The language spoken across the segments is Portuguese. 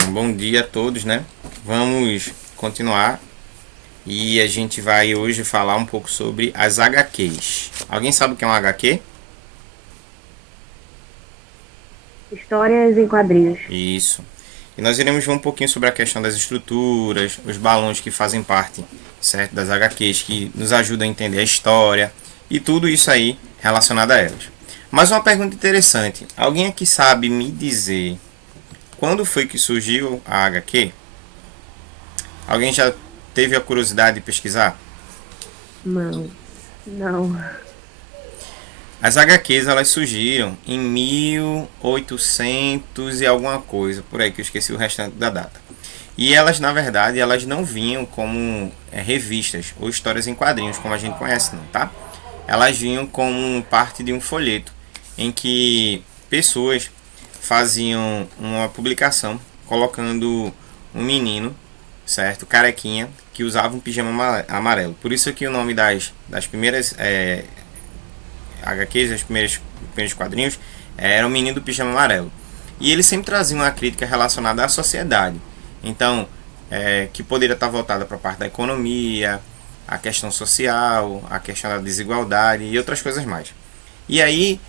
Então, bom dia a todos, né? Vamos continuar e a gente vai hoje falar um pouco sobre as HQs. Alguém sabe o que é um HQ? Histórias em quadrinhos. Isso. E nós iremos ver um pouquinho sobre a questão das estruturas, os balões que fazem parte, certo, das HQs, que nos ajudam a entender a história e tudo isso aí relacionado a elas. Mas uma pergunta interessante: alguém aqui sabe me dizer quando foi que surgiu a HQ? Alguém já teve a curiosidade de pesquisar? Não, não. As HQs elas surgiram em 1800 e alguma coisa, por aí que eu esqueci o restante da data. E elas, na verdade, elas não vinham como revistas ou histórias em quadrinhos, como a gente conhece, não, tá? Elas vinham como parte de um folheto em que pessoas faziam uma publicação colocando um menino, certo, carequinha, que usava um pijama amarelo. Por isso que o nome das primeiras HQs, primeiros quadrinhos, era o Menino do Pijama Amarelo. E ele sempre trazia uma crítica relacionada à sociedade. Então, que poderia estar voltada para a parte da economia, a questão social, a questão da desigualdade e outras coisas mais. E aí,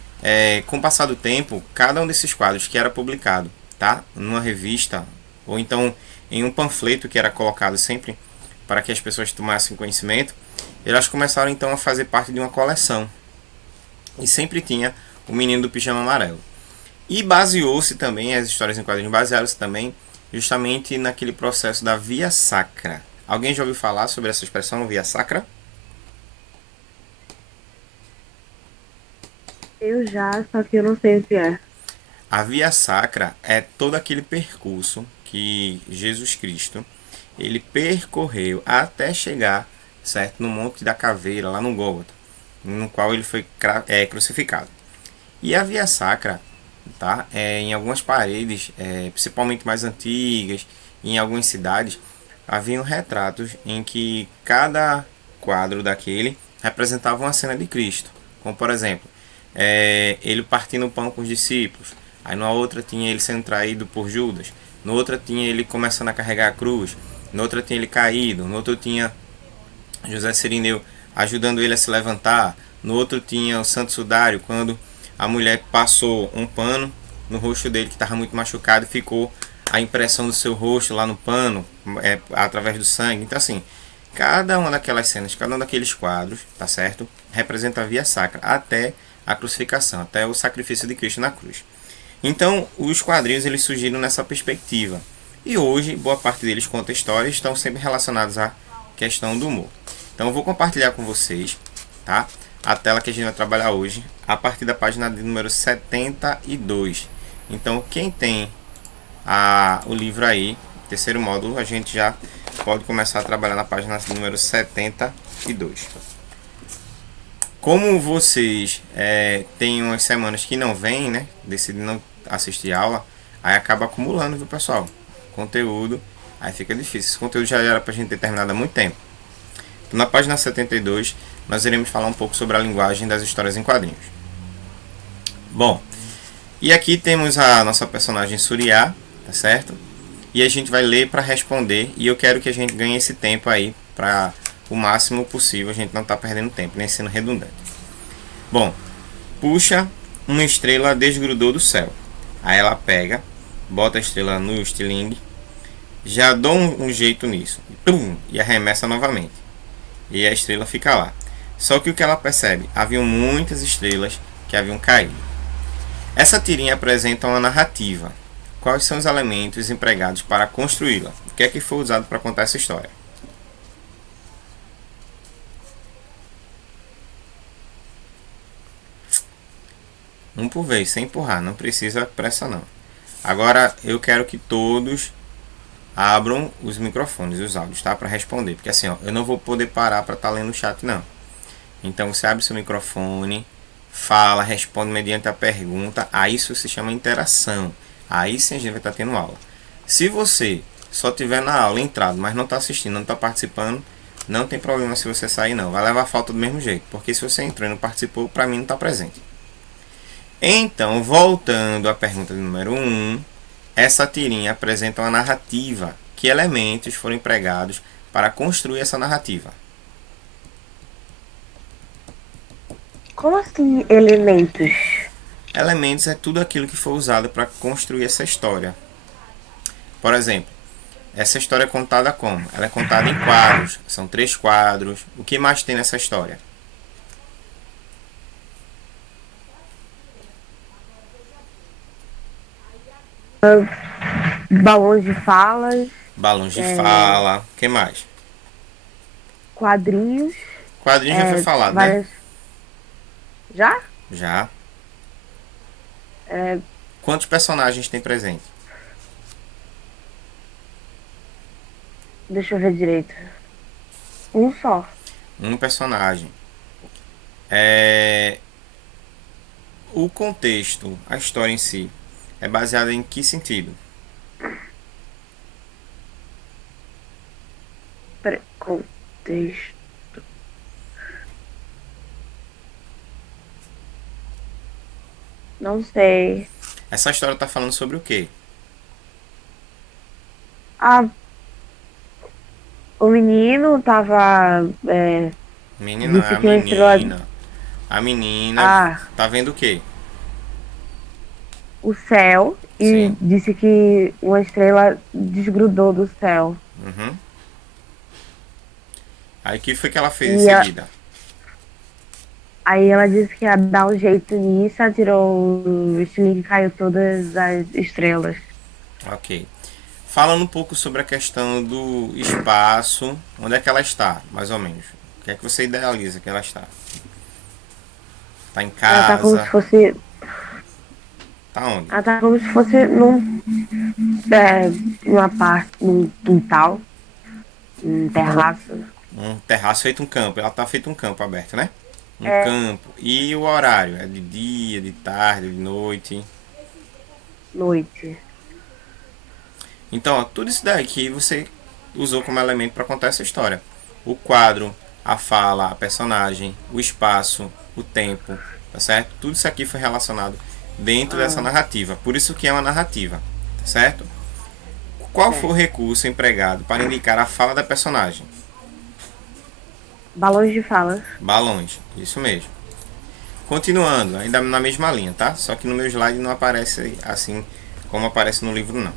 com o passar do tempo, cada um desses quadros que era publicado, tá, numa revista ou então em um panfleto que era colocado sempre para que as pessoas tomassem conhecimento, elas começaram então a fazer parte de uma coleção e sempre tinha o menino do pijama amarelo. E baseou-se também, as histórias em quadrinhos basearam-se também justamente naquele processo da via sacra. Alguém já ouviu falar sobre essa expressão, via sacra? Eu já, só que eu não sei o que é. A via sacra é todo aquele percurso que Jesus Cristo ele percorreu até chegar, certo, no Monte da Caveira, lá no Gólgota, no qual ele foi crucificado. E a via sacra, tá? Em algumas paredes, principalmente mais antigas, em algumas cidades, haviam retratos em que cada quadro daquele representava uma cena de Cristo. Como por exemplo, ele partindo o pão com os discípulos. Aí na outra tinha ele sendo traído por Judas. Na outra tinha ele começando a carregar a cruz. Na outra tinha ele caído. Na outra tinha José Sirineu ajudando ele a se levantar. No outro tinha o Santo Sudário, quando a mulher passou um pano no rosto dele que estava muito machucado e ficou a impressão do seu rosto lá no pano, através do sangue. Então assim, cada uma daquelas cenas, cada um daqueles quadros, tá certo? Representa a via sacra até a crucificação, até o sacrifício de Cristo na cruz. Então, os quadrinhos eles surgiram nessa perspectiva. E hoje, boa parte deles conta histórias, estão sempre relacionados à questão do humor. Então, eu vou compartilhar com vocês, tá? A tela que a gente vai trabalhar hoje, a partir da página de número 72. Então, quem tem o livro aí, terceiro módulo, a gente já pode começar a trabalhar na página número 72. Como vocês têm umas semanas que não vêm, né? Decidem não assistir aula, aí acaba acumulando, viu, pessoal? Conteúdo, aí fica difícil. Esse conteúdo já era pra gente ter terminado há muito tempo. Então, na página 72, nós iremos falar um pouco sobre a linguagem das histórias em quadrinhos. Bom, e aqui temos a nossa personagem Suriá, tá certo? E a gente vai ler para responder. E eu quero que a gente ganhe esse tempo aí para o máximo possível. A gente não tá perdendo tempo, nem sendo redundante. Bom, puxa, uma estrela desgrudou do céu. Aí ela pega, bota a estrela no estilingue, já dou um jeito nisso, e arremessa novamente. E a estrela fica lá. Só que o que ela percebe? Haviam muitas estrelas que haviam caído. Essa tirinha apresenta uma narrativa. Quais são os elementos empregados para construí-la? O que é que foi usado para contar essa história? Um por vez, sem empurrar, não precisa pressa não. Agora eu quero que todos abram os microfones e os áudios, tá? Para responder, porque assim, ó, eu não vou poder parar para estar lendo o chat não. Então você abre seu microfone, fala, responde mediante a pergunta, aí isso se chama interação. Aí sim a gente vai estar tendo aula. Se você só tiver na aula entrado, mas não está assistindo, não está participando, não tem problema se você sair não. Vai levar falta do mesmo jeito, porque se você entrou e não participou, para mim não está presente. Então, voltando à pergunta número 1, essa tirinha apresenta uma narrativa. Que elementos foram empregados para construir essa narrativa? Como assim, elementos? Elementos é tudo aquilo que foi usado para construir essa história. Por exemplo, essa história é contada como? Ela é contada em quadros. São 3 quadros. O que mais tem nessa história? Balões de falas, Balões de fala. O que mais? quadrinhos, Quadrinho já foi falado, né? várias. Já? Já. Quantos personagens tem presente? Deixa eu ver direito. Um só. Um personagem. É... O contexto, a história em si, é baseada em que sentido? Contexto. Não sei. Essa história está falando sobre o quê? Ah, o menino tava. Menina, Disse a que uma estrela. menina. A menina Ah, tá vendo o quê? o céu e Sim. disse que uma estrela desgrudou do céu. Uhum. Aí o que foi que ela fez em E seguida? aí ela disse que ia dar um jeito nisso, atirou o estilingue e caiu todas as estrelas. Ok. Falando um pouco sobre a questão do espaço, onde é que ela está, mais ou menos? O que é que você idealiza que ela está? Está em Ela tá como se casa? fosse. Tá onde? Ela tá como se fosse numa parte, num quintal, num terraço. Um terraço feito um campo. Ela tá feito um campo aberto, né? Um É campo. E o horário? É de dia, de tarde, de noite? noite. Então, ó, tudo isso daqui você usou como elemento para contar essa história. O quadro, a fala, a personagem, o espaço, o tempo, tá certo? Tudo isso aqui foi relacionado dentro dessa Ah, narrativa. Por isso que é uma narrativa, tá certo? Qual foi o certo. recurso empregado para indicar a fala da personagem? Balões de fala. Balões, isso mesmo. Continuando, ainda na mesma linha, tá? Só que no meu slide não aparece assim como aparece no livro, não.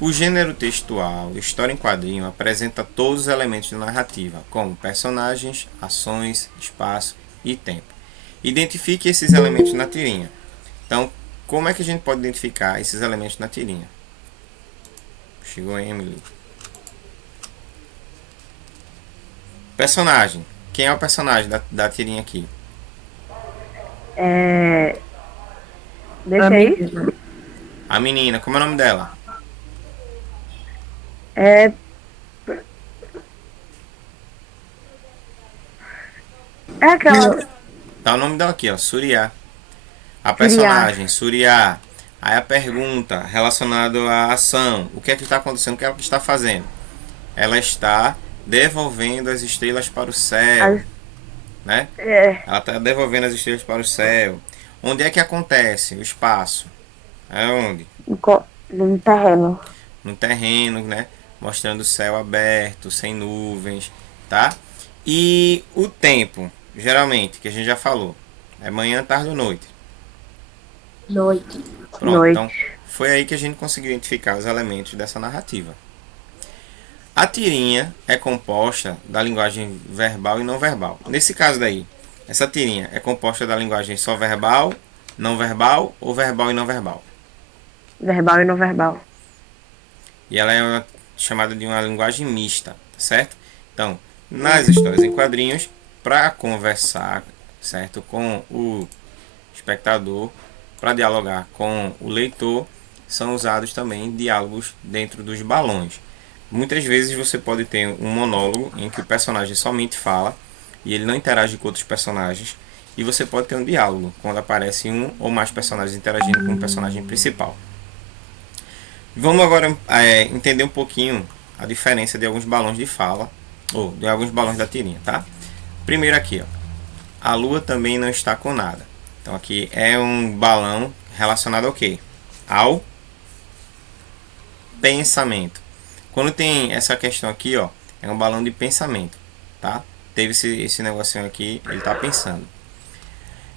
O gênero textual, história em quadrinho, apresenta todos os elementos da narrativa, como personagens, ações, espaço e tempo. Identifique esses elementos na tirinha. Então, como é que a gente pode identificar esses elementos na tirinha? Chegou a Emily. Personagem. Quem é o personagem da tirinha aqui? É, deixa aí. A menina. Como é o nome dela? É, é aquela. Tá o nome dela aqui, ó. Suriá. A Siriá. personagem, Suriá. Aí a pergunta relacionada à ação. O que é que está acontecendo? O que é que está fazendo? Ela está devolvendo as estrelas para o céu, As- né? É, Ela está devolvendo as estrelas para o céu. Onde é que acontece o espaço? É onde? num terreno. No terreno, né? Mostrando o céu aberto, sem nuvens, tá? E o tempo, geralmente, que a gente já falou, é manhã, tarde ou noite. Noite. Pronto, então Noite. foi aí que a gente conseguiu identificar os elementos dessa narrativa. A tirinha é composta da linguagem verbal e não verbal. Nesse caso daí, essa tirinha é composta da linguagem só verbal, não verbal ou verbal e não verbal. Verbal e não verbal. E ela é chamada de uma linguagem mista, tá certo? Então, nas histórias em quadrinhos, para conversar, certo, com o espectador, para dialogar com o leitor, são usados também diálogos dentro dos balões. Muitas vezes você pode ter um monólogo em que o personagem somente fala e ele não interage com outros personagens. E você pode ter um diálogo quando aparece um ou mais personagens interagindo com o personagem principal. Vamos agora entender um pouquinho a diferença de alguns balões de fala ou de alguns balões da tirinha, tá? Primeiro aqui, ó, a lua também não está com nada. Então aqui é um balão relacionado ao quê? Ao pensamento. Quando tem essa questão aqui, ó, é um balão de pensamento, tá? Teve esse negocinho aqui, ele tá pensando.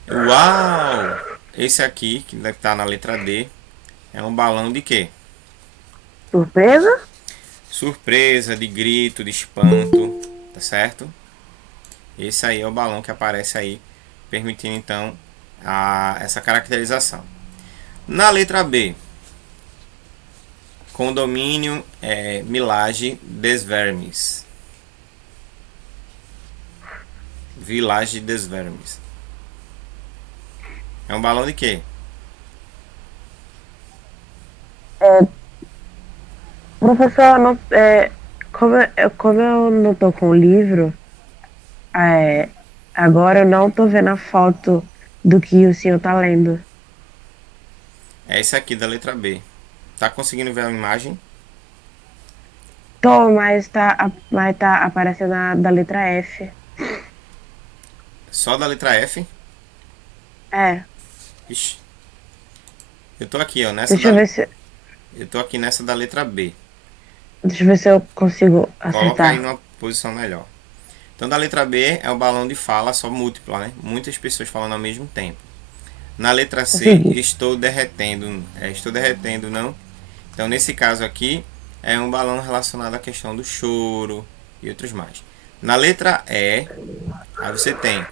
Uau! Esse aqui, que deve estar na letra D, é um balão de quê? Surpresa? Surpresa, de grito, de espanto, tá certo? Esse aí é o balão que aparece aí, permitindo então essa caracterização. Na letra B, condomínio Village des Vermes. Village des Vermes. É um balão de quê? Professor, não, como eu não tô com o livro, é, agora eu não tô vendo a foto do que o senhor tá lendo. É esse aqui da letra B. Tá conseguindo ver a imagem? Tô, mas tá aparecendo a da letra F. Só da letra F? É, Ixi. Eu tô aqui, ó, deixa eu ver se, eu tô aqui nessa da letra B. deixa eu ver se eu consigo Coloca aí acertar. numa posição melhor. Então, da letra B é o balão de fala só múltipla, né? Muitas pessoas falando ao mesmo tempo. Na letra C, Consegui. estou derretendo. Estou derretendo, não? Então, nesse caso aqui, é um balão relacionado à questão do choro e outros mais. Na letra E, aí você tem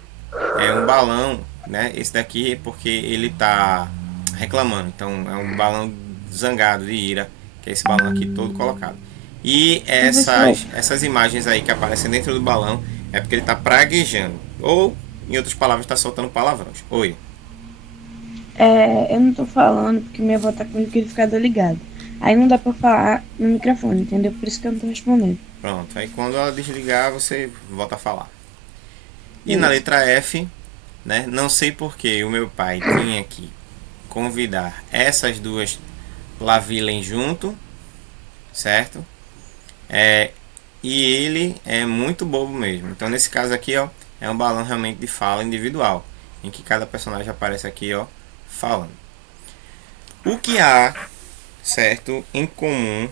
um balão, né? Esse daqui é porque ele está reclamando. Então, é um balão zangado, de ira, que é esse balão aqui todo colocado. E Professor, essas imagens aí que aparecem dentro do balão é porque ele está praguejando. Ou, em outras palavras, está soltando palavrões. Oi. eu não tô falando porque minha avó tá com o liquidificador ligado. Aí não dá pra falar no microfone, entendeu? Por isso que eu não tô respondendo. Pronto. Aí quando ela desligar, você volta a falar. E na Beleza. letra F, né? Não sei porque o meu pai tinha que convidar essas duas Lavilem junto, certo? E ele é muito bobo mesmo. Então nesse caso aqui, ó, é um balão realmente de fala individual, em que cada personagem aparece aqui, ó, falando. O que há, certo, em comum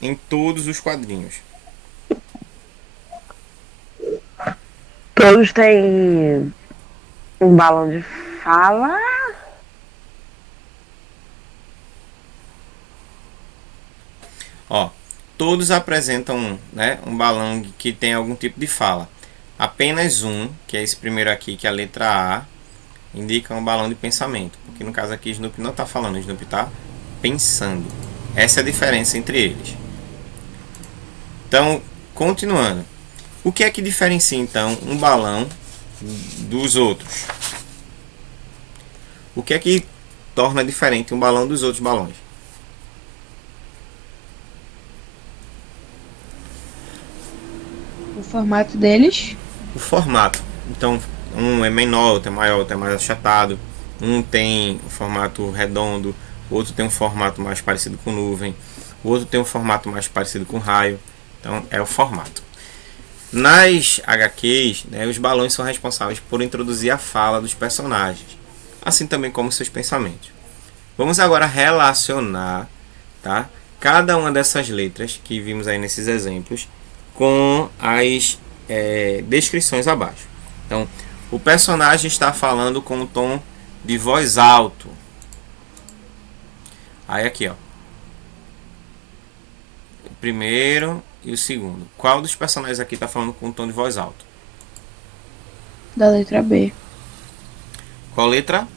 em todos os quadrinhos? Todos têm um balão de fala. Ó, todos apresentam, né, um balão que tem algum tipo de fala. Apenas um, que é esse primeiro aqui, que é a letra A, indica um balão de pensamento. Porque no caso aqui, Snoopy não está falando, Snoopy está pensando. Essa é a diferença entre eles. Então, continuando. O que é que diferencia então um balão dos outros? O que é que torna diferente um balão dos outros balões? O formato deles, O formato. Então, um é menor, outro é maior, outro é mais achatado. Um tem um formato redondo, outro tem um formato mais parecido com nuvem, o outro tem um formato mais parecido com raio. Então, é o formato. Nas HQs, né, os balões são responsáveis por introduzir a fala dos personagens, assim também como seus pensamentos. Vamos agora relacionar, tá, cada uma dessas letras que vimos aí nesses exemplos com as descrições abaixo. Então, o personagem está falando com um tom de voz alto. Aí aqui, ó. O primeiro e o segundo. Qual dos personagens aqui está falando com um tom de voz alto? da letra B. Qual letra?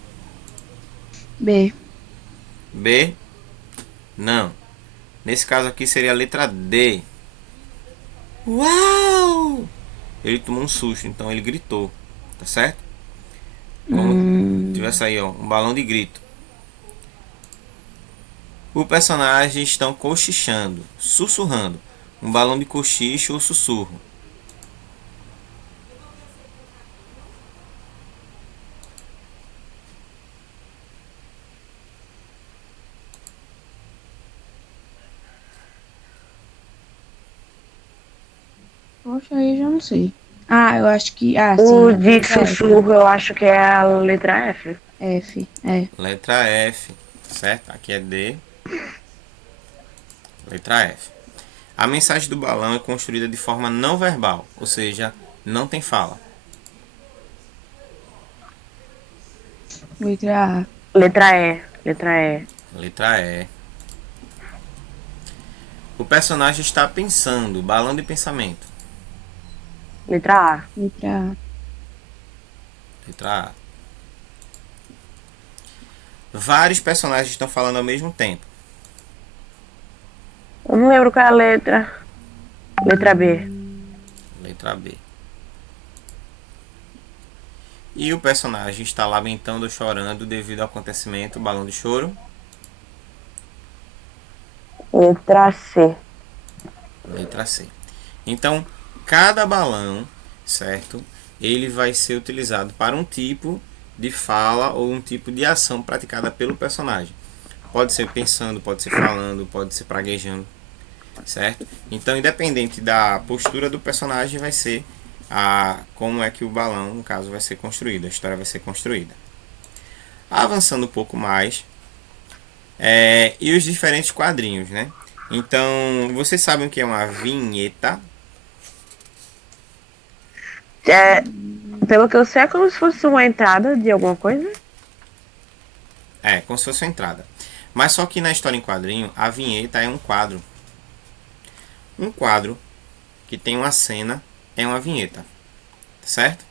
B. B? Não. Nesse caso aqui seria a letra D. Uau! Ele tomou um susto, então ele gritou. Tá certo? Como tivesse aí, ó, um balão de grito. O personagem estão cochichando, sussurrando. Um balão de cochicho ou sussurro. Poxa, aí eu já não sei. Ah, eu acho que. Ah, O sim. de Letra F. sussurro eu acho que é a letra F. F. É. Letra F, certo? Aqui é D. Letra F. A mensagem do balão é construída de forma não verbal, ou seja, não tem fala. Letra A. Letra E. Letra E. Letra E. O personagem está pensando, balão de pensamento. Letra A. Letra A. Letra A. Vários personagens estão falando ao mesmo tempo. Eu não lembro qual é a letra. Letra B. Letra B. E o personagem está lamentando ou chorando devido ao acontecimento, balão de choro. Letra C. Letra C. Então, cada balão, certo? Ele vai ser utilizado para um tipo de fala ou um tipo de ação praticada pelo personagem. Pode ser pensando, pode ser falando, pode ser praguejando, certo? Então, independente da postura do personagem, vai ser como é que o balão, no caso, vai ser construído, a história vai ser construída. Avançando um pouco mais, e os diferentes quadrinhos, né? Então, vocês sabem o que é uma vinheta? Pelo que eu sei, é como se fosse uma entrada de alguma coisa. É, como se fosse uma entrada. Mas só que na história em quadrinho, a vinheta é um quadro. Um quadro que tem uma cena é uma vinheta, certo?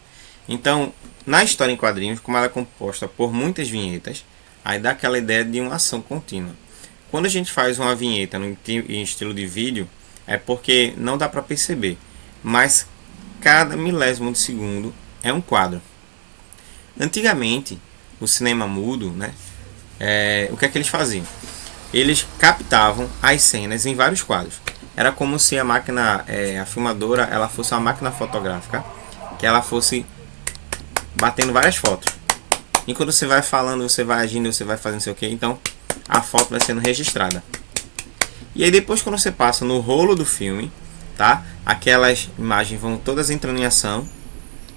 Então, na história em quadrinhos, como ela é composta por muitas vinhetas, aí dá aquela ideia de uma ação contínua. Quando a gente faz uma vinheta em estilo de vídeo, é porque não dá para perceber, mas cada milésimo de segundo é um quadro. Antigamente, o cinema mudo, né? O que é que eles faziam? Eles captavam as cenas em vários quadros. Era como se a máquina, a filmadora, ela fosse uma máquina fotográfica, que ela fosse batendo várias fotos. Enquanto você vai falando, você vai agindo, você vai fazendo não sei o que, então a foto vai sendo registrada. E aí depois, quando você passa no rolo do filme, tá? Aquelas imagens vão todas entrando em ação,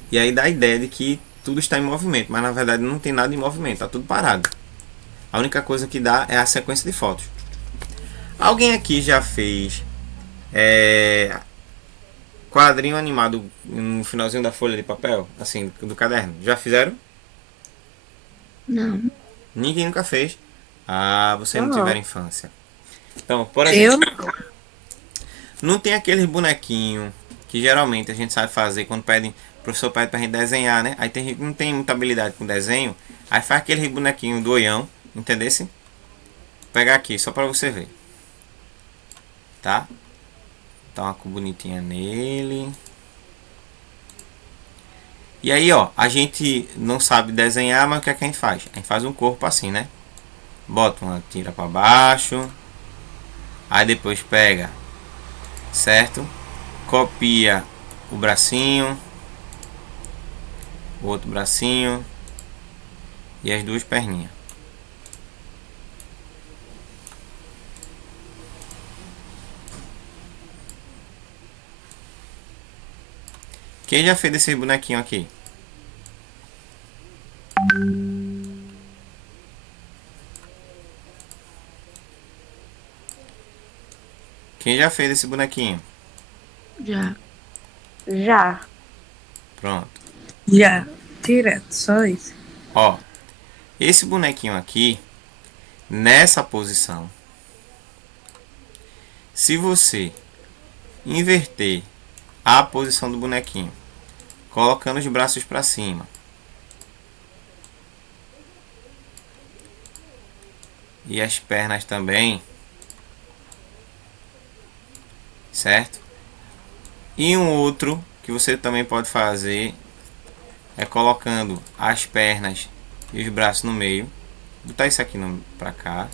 e aí dá a ideia de que tudo está em movimento, mas na verdade não tem nada em movimento, está tudo parado. A única coisa que dá é a sequência de fotos. Alguém aqui já fez quadrinho animado no finalzinho da folha de papel, assim, do caderno? Já fizeram? Não. Ninguém nunca fez. Você não Não. tiver infância. Então, por Eu exemplo, não tem aqueles bonequinhos que geralmente a gente sabe fazer quando pedem, o professor pede pra gente desenhar, né? Aí tem gente que não tem muita habilidade com desenho, aí faz aquele bonequinho do oião, entendesse? Vou pegar aqui só pra você ver. Tá? Dá uma cor bonitinha nele. E aí, ó, a gente não sabe desenhar, mas o que é que a gente faz? A gente faz um corpo assim, né? Bota uma tira pra baixo. Aí depois pega, certo? Copia o bracinho, o outro bracinho e as duas perninhas. Quem já fez esse bonequinho aqui? Quem já fez esse bonequinho? Já. Já. Pronto. já. Direto, só isso. Ó, esse bonequinho aqui, nessa posição, se você inverter a posição do bonequinho, colocando os braços para cima e as pernas também, certo? E um outro que você também pode fazer é colocando as pernas e os braços no meio, botar isso aqui para cá.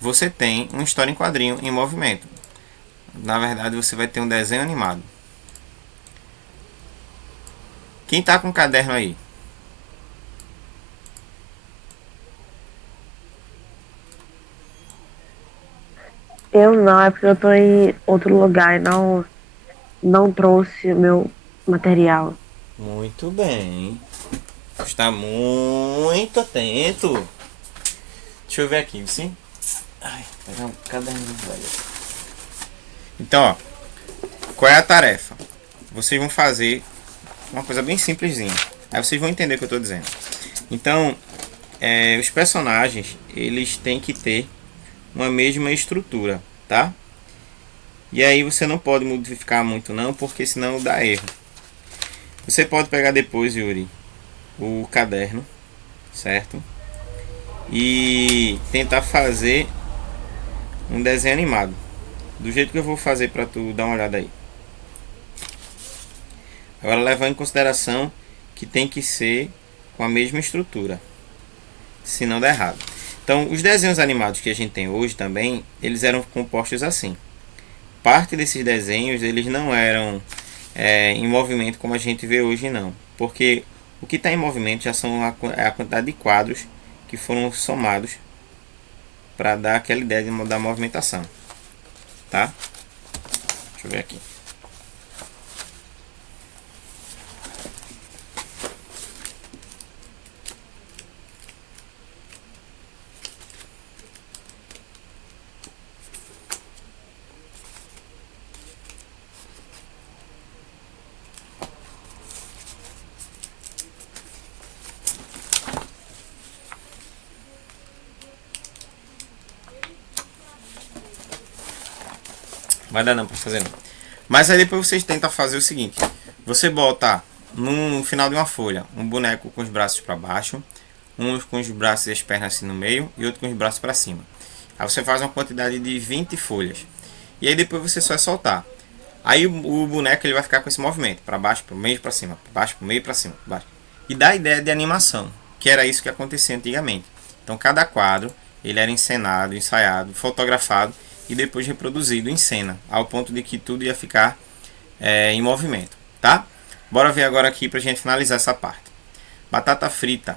Você tem uma história em quadrinho em movimento. Na verdade, você vai ter um desenho animado. Quem tá com o caderno aí? Eu não, é porque eu tô em outro lugar e não trouxe o meu material. Muito bem. Está muito atento. Deixa eu ver aqui, sim. Ai, pegar um caderno velho. Então, ó, qual é a tarefa? Vocês vão fazer uma coisa bem simplesinha. Aí vocês vão entender o que eu estou dizendo. Então, os personagens, eles têm que ter uma mesma estrutura, tá? E aí você não pode modificar muito não, porque senão dá erro. Você pode pegar depois, Yuri, o caderno, certo? E tentar fazer um desenho animado. Do jeito que eu vou fazer para tu dar uma olhada aí. Agora levando em consideração que tem que ser com a mesma estrutura. Senão dá errado. Então, os desenhos animados que a gente tem hoje também, eles eram compostos assim. Parte desses desenhos, eles não eram em movimento como a gente vê hoje, não. Porque o que está em movimento já são a quantidade de quadros que foram somados para dar aquela ideia da movimentação. Tá? Deixa eu ver aqui. Vai dar não para fazer não. Mas aí depois vocês tentam fazer o seguinte. Você bota no final de uma folha um boneco com os braços para baixo, um com os braços e as pernas assim no meio e outro com os braços para cima. Aí você faz uma quantidade de 20 folhas. E aí depois você só soltar. Aí o boneco ele vai ficar com esse movimento, para baixo, para o meio, para cima, para baixo, para o meio, para cima, para baixo. E dá a ideia de animação, que era isso que acontecia antigamente. Então cada quadro ele era encenado, ensaiado, fotografado e depois reproduzido em cena, ao ponto de que tudo ia ficar em movimento, tá? Bora ver agora aqui pra gente finalizar essa parte. Batata frita,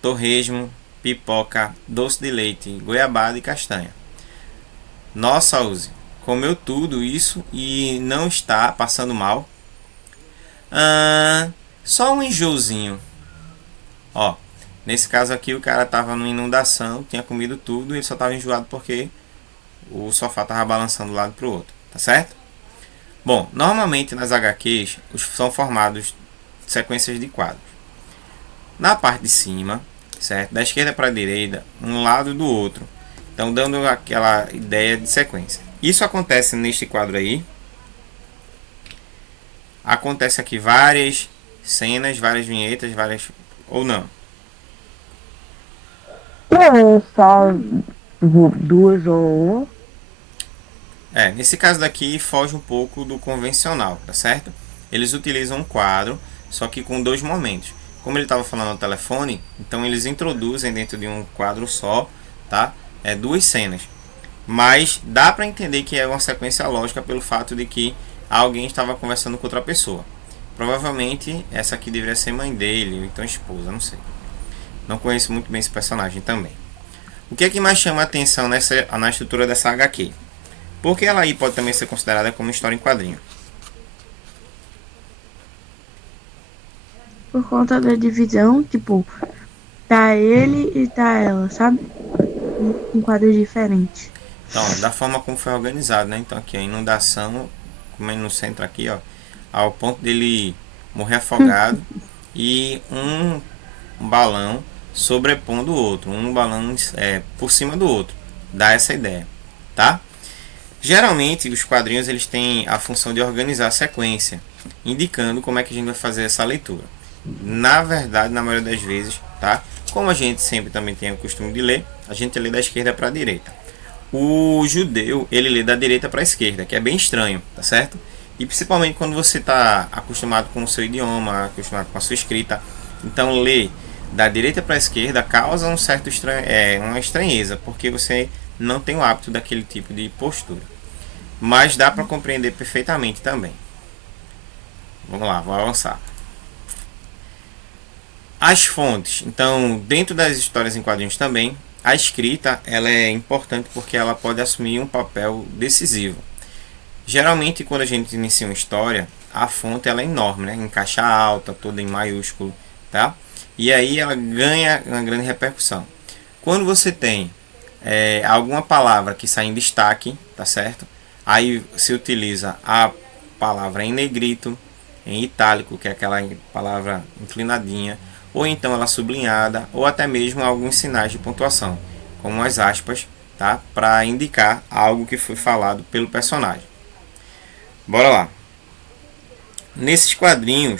torresmo, pipoca, doce de leite, goiabada e castanha. Nossa, Uzi, comeu tudo isso e não está passando mal? Só um enjoozinho. Ó, nesse caso aqui o cara tava numa inundação, tinha comido tudo e ele só tava enjoado porque o sofá tava balançando de um lado pro outro, tá certo? Bom, normalmente nas HQs são formados sequências de quadros. Na parte de cima, certo? Da esquerda para a direita, um lado do outro. Então dando aquela ideia de sequência. Isso acontece neste quadro aí. Acontece aqui várias cenas, várias vinhetas, várias ou não. Não, só duas ou uma. Nesse caso daqui foge um pouco do convencional, tá certo? Eles utilizam um quadro, só que com dois momentos. Como ele estava falando no telefone, então eles introduzem dentro de um quadro só, tá? Duas cenas. Mas dá para entender que é uma sequência lógica pelo fato de que alguém estava conversando com outra pessoa. Provavelmente essa aqui deveria ser mãe dele, ou então esposa, não sei. Não conheço muito bem esse personagem também. O que é que mais chama a atenção na estrutura dessa HQ? Porque ela aí pode também ser considerada como história em quadrinho. Por conta da divisão, tipo, tá ele e tá ela, sabe? Em quadros diferentes. Então, da forma como foi organizado, né? Então aqui a inundação, como é no centro aqui, ó, ao ponto dele morrer afogado e um balão sobrepondo o outro, um balão por cima do outro. Dá essa ideia, tá? Geralmente os quadrinhos eles têm a função de organizar a sequência, indicando como é que a gente vai fazer essa leitura. Na verdade, na maioria das vezes, tá? Como a gente sempre também tem o costume de ler, a gente lê da esquerda para a direita. O judeu, ele lê da direita para a esquerda, que é bem estranho, tá certo? E principalmente quando você está acostumado com o seu idioma, acostumado com a sua escrita, então ler da direita para a esquerda causa um certo uma estranheza, porque você não tem o hábito daquele tipo de postura. Mas dá para compreender perfeitamente também. Vamos lá, vou avançar. As fontes. Então, dentro das histórias em quadrinhos também, a escrita ela é importante porque ela pode assumir um papel decisivo. Geralmente, quando a gente inicia uma história, a fonte ela é enorme, né? Em caixa alta, toda em maiúsculo, tá? E aí ela ganha uma grande repercussão. Quando você tem alguma palavra que sai em destaque, tá certo? Aí se utiliza a palavra em negrito, em itálico, que é aquela palavra inclinadinha, ou então ela sublinhada, ou até mesmo alguns sinais de pontuação, como as aspas, tá? Para indicar algo que foi falado pelo personagem. Bora lá. Nesse quadrinho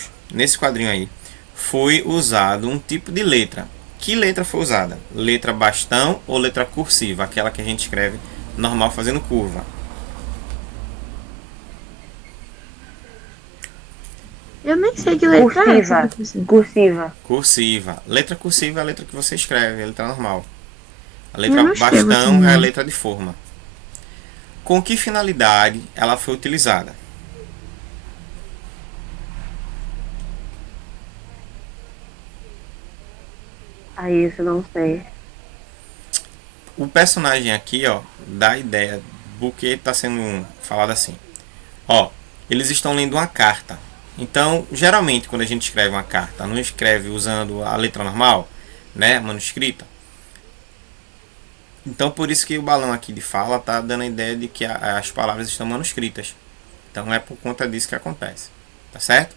aí, foi usado um tipo de letra. Que letra foi usada? Letra bastão ou letra cursiva? Aquela que a gente escreve normal fazendo curva. Eu nem sei que letra é essa. Cursiva. Letra cursiva é a letra que você escreve, a letra normal. A Eu letra não escrevo bastão assim, é a não. letra de forma. Com que finalidade ela foi utilizada? Aí isso eu não sei. O personagem aqui, ó, dá a ideia porque está sendo falado assim. Ó, eles estão lendo uma carta. Então, geralmente, quando a gente escreve uma carta, não escreve usando a letra normal, né, manuscrita. Então, por isso que o balão aqui de fala tá dando a ideia de que as palavras estão manuscritas. Então, é por conta disso que acontece. Tá certo?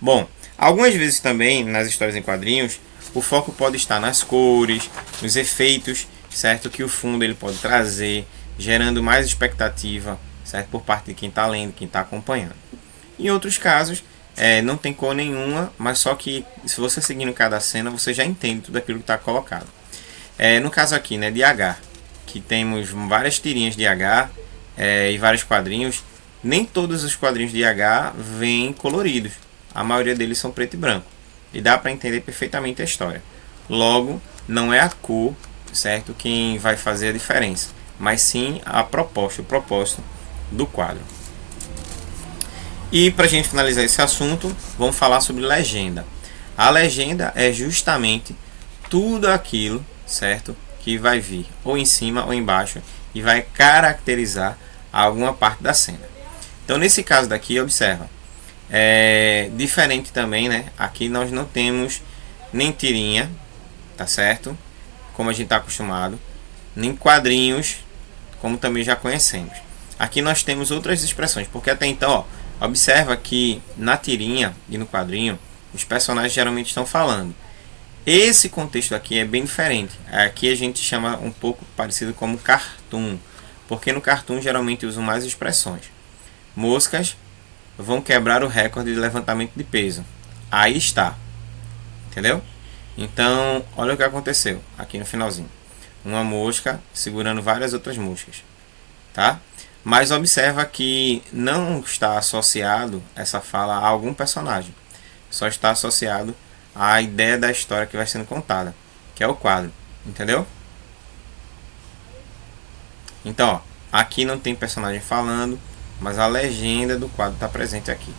Bom, algumas vezes também nas histórias em quadrinhos, o foco pode estar nas cores, nos efeitos, certo? Que o fundo ele pode trazer, gerando mais expectativa, certo? Por parte de quem está lendo, quem está acompanhando. Em outros casos, não tem cor nenhuma, mas só que se você seguindo cada cena, você já entende tudo aquilo que está colocado. No caso aqui, né, de H, que temos várias tirinhas de H e vários quadrinhos, nem todos os quadrinhos de H vêm coloridos. A maioria deles são preto e branco. E dá para entender perfeitamente a história. Logo, não é a cor, certo, quem vai fazer a diferença, mas sim a proposta, o propósito do quadro. E para a gente finalizar esse assunto, vamos falar sobre legenda. A legenda é justamente tudo aquilo, certo, que vai vir ou em cima ou embaixo e vai caracterizar alguma parte da cena. Então, nesse caso daqui, observa. Diferente também, né? Aqui nós não temos nem tirinha, tá certo? Como a gente está acostumado, nem quadrinhos, como também já conhecemos. Aqui nós temos outras expressões, porque até então, ó, observa que na tirinha e no quadrinho, os personagens geralmente estão falando. Esse contexto aqui é bem diferente. Aqui a gente chama um pouco parecido como cartoon, porque no cartoon geralmente usam mais expressões. Moscas vão quebrar o recorde de levantamento de peso. Aí está. Entendeu? Então, olha o que aconteceu aqui no finalzinho. Uma mosca segurando várias outras moscas. Tá? Mas observa que não está associado essa fala a algum personagem. Só está associado à ideia da história que vai sendo contada, que é o quadro. Entendeu? Então, ó, aqui não tem personagem falando, mas a legenda do quadro está presente aqui.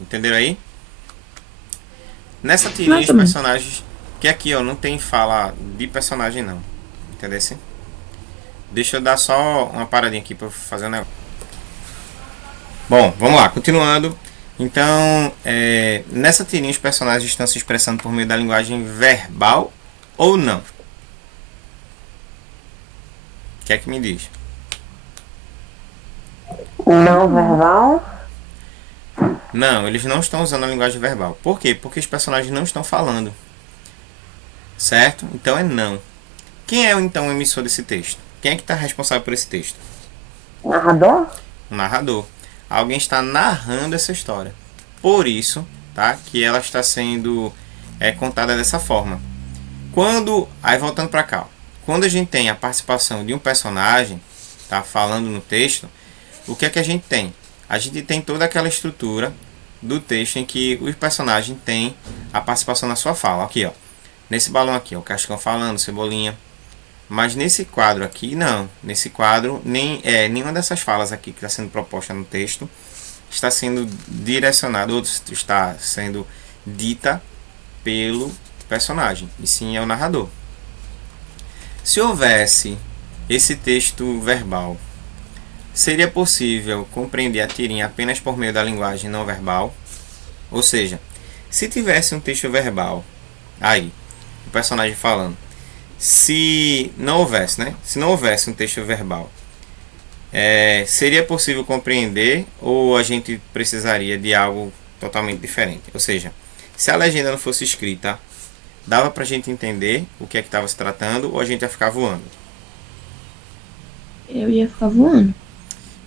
Entenderam aí? Nessa tirinha os personagens, que aqui ó, não tem fala de personagem não. Entendeu assim? Deixa eu dar só uma paradinha aqui para fazer um negócio. Bom, vamos lá, continuando. Então, nessa tirinha os personagens estão se expressando por meio da linguagem verbal ou não? O que é que me diz? Não verbal? Não, eles não estão usando a linguagem verbal. Por quê? Porque os personagens não estão falando. Certo? Então é não. Quem é então o emissor desse texto? Quem é que está responsável por esse texto? Narrador? O narrador. Alguém está narrando essa história. Por isso, tá? Que ela está sendo contada dessa forma. Aí voltando para cá. Ó, quando a gente tem a participação de um personagem, tá, falando no texto, o que é que a gente tem? A gente tem toda aquela estrutura do texto em que o personagem tem a participação na sua fala. Aqui, ó. Nesse balão aqui, ó, o Cascão falando, Cebolinha. Mas nesse quadro aqui, não. Nesse quadro, nenhuma dessas falas aqui que está sendo proposta no texto está sendo direcionada ou está sendo dita pelo personagem. E sim é o narrador. Se houvesse esse texto verbal, seria possível compreender a tirinha apenas por meio da linguagem não verbal? Ou seja, se tivesse um texto verbal Aí, o personagem falando. Se não houvesse, né? Se não houvesse um texto verbal, seria possível compreender ou a gente precisaria de algo totalmente diferente? Ou seja, se a legenda não fosse escrita, dava pra gente entender o que é que estava se tratando ou a gente ia ficar voando? Eu ia ficar voando.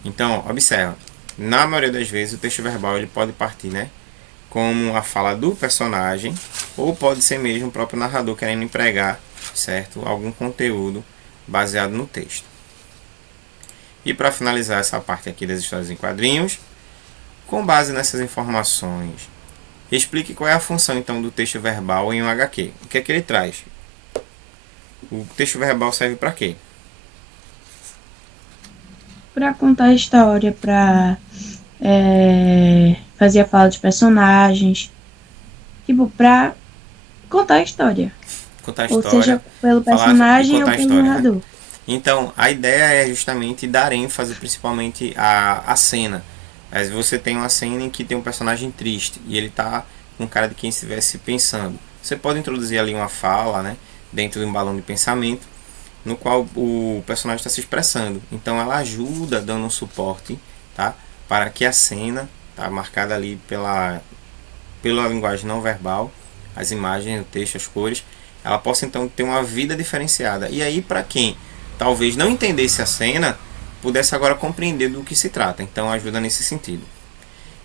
Então, observa. Na maioria das vezes, o texto verbal ele pode partir, né? Como a fala do personagem, ou pode ser mesmo o próprio narrador querendo empregar, certo? Algum conteúdo baseado no texto. E para finalizar essa parte aqui das histórias em quadrinhos, com base nessas informações, explique qual é a função então do texto verbal em um HQ. O que é que ele traz? O texto verbal serve para quê? Pra contar a história, pra fazer a fala dos personagens. Tipo, pra contar a história. Contar a Ou história, seja, pelo falar e personagem ou contar a pelo história, né? narrador. Então, a ideia é justamente dar ênfase principalmente à cena. Às vezes você tem uma cena em que tem um personagem triste e ele tá com cara de quem estivesse pensando. Você pode introduzir ali uma fala, né, dentro de um balão de pensamento, no qual o personagem está se expressando. Então ela ajuda dando um suporte, tá, para que a cena, tá, marcada ali pela linguagem não verbal, as imagens, o texto, as cores, ela possa então ter uma vida diferenciada. E aí, para quem talvez não entendesse a cena, pudesse agora compreender do que se trata. Então ajuda nesse sentido.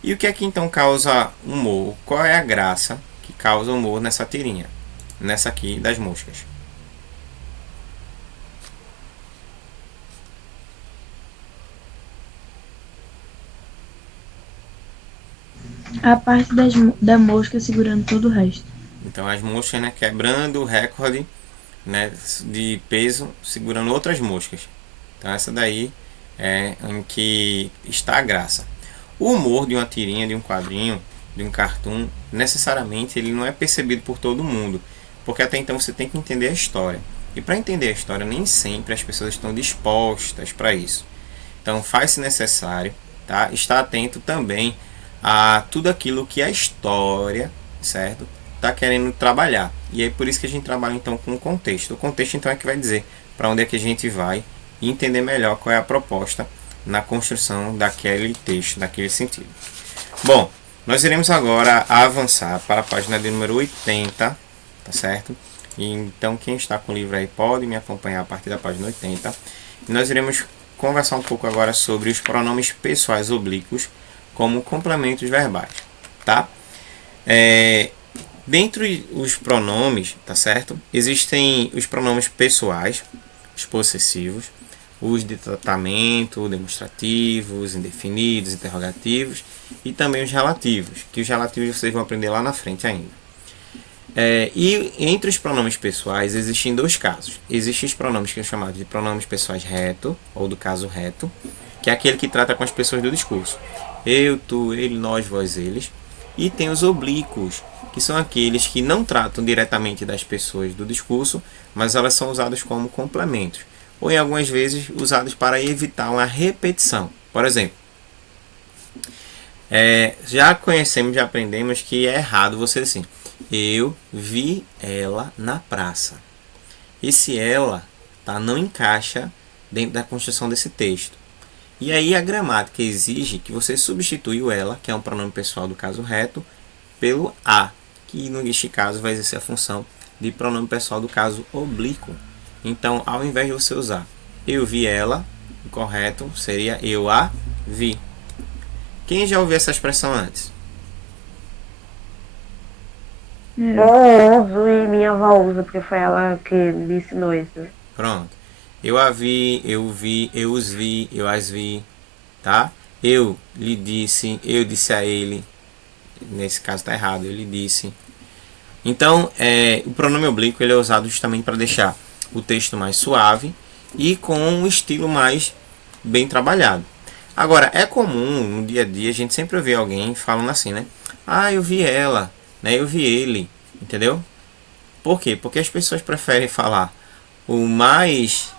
E o que é que então causa humor? Qual é a graça que causa humor nessa tirinha? Nessa aqui das moscas. A parte da mosca segurando todo o resto. Então as moscas, né, quebrando o recorde, né, de peso, segurando outras moscas. Então essa daí é em que está a graça. O humor de uma tirinha, de um quadrinho, de um cartoon, necessariamente ele não é percebido por todo mundo, porque até então você tem que entender a história. E para entender a história, nem sempre as pessoas estão dispostas para isso. Então faz-se necessário, tá, estar atento também a tudo aquilo que a história, certo, está querendo trabalhar. E é por isso que a gente trabalha então com o contexto. O contexto então é que vai dizer para onde é que a gente vai e entender melhor qual é a proposta na construção daquele texto, daquele sentido. Bom, nós iremos agora avançar para a página de número 80, tá certo? E então quem está com o livro aí pode me acompanhar a partir da página 80. E nós iremos conversar um pouco agora sobre os pronomes pessoais oblíquos como complementos verbais, tá? Dentre os pronomes, tá certo? Existem os pronomes pessoais, os possessivos, os de tratamento, demonstrativos, indefinidos, interrogativos e também os relativos, que os relativos vocês vão aprender lá na frente ainda. E entre os pronomes pessoais existem dois casos. Existem os pronomes que são chamados de pronomes pessoais reto, ou do caso reto, que é aquele que trata com as pessoas do discurso. Eu, tu, ele, nós, vós, eles. E tem os oblíquos, que são aqueles que não tratam diretamente das pessoas do discurso, mas elas são usadas como complementos, ou em algumas vezes usados para evitar uma repetição. Por exemplo, já conhecemos, já aprendemos que é errado você dizer assim, eu vi ela na praça. Esse ela, tá, não encaixa dentro da construção desse texto. E aí a gramática exige que você substitua o ela, que é um pronome pessoal do caso reto, pelo a, que neste caso vai exercer a função de pronome pessoal do caso oblíquo. Então, ao invés de você usar eu vi ela, o correto seria eu a vi. Quem já ouviu essa expressão antes? Eu uso e minha avó usa, porque foi ela que me ensinou isso. Pronto. Eu a vi, eu vi, eu os vi, eu as vi, tá? Eu lhe disse, eu disse a ele. Nesse caso está errado, eu lhe disse. Então, o pronome oblíquo ele é usado justamente para deixar o texto mais suave e com um estilo mais bem trabalhado. Agora, é comum no dia a dia a gente sempre ouvir alguém falando assim, né? Ah, eu vi ela, né? Eu vi ele, entendeu? Por quê? Porque as pessoas preferem falar o mais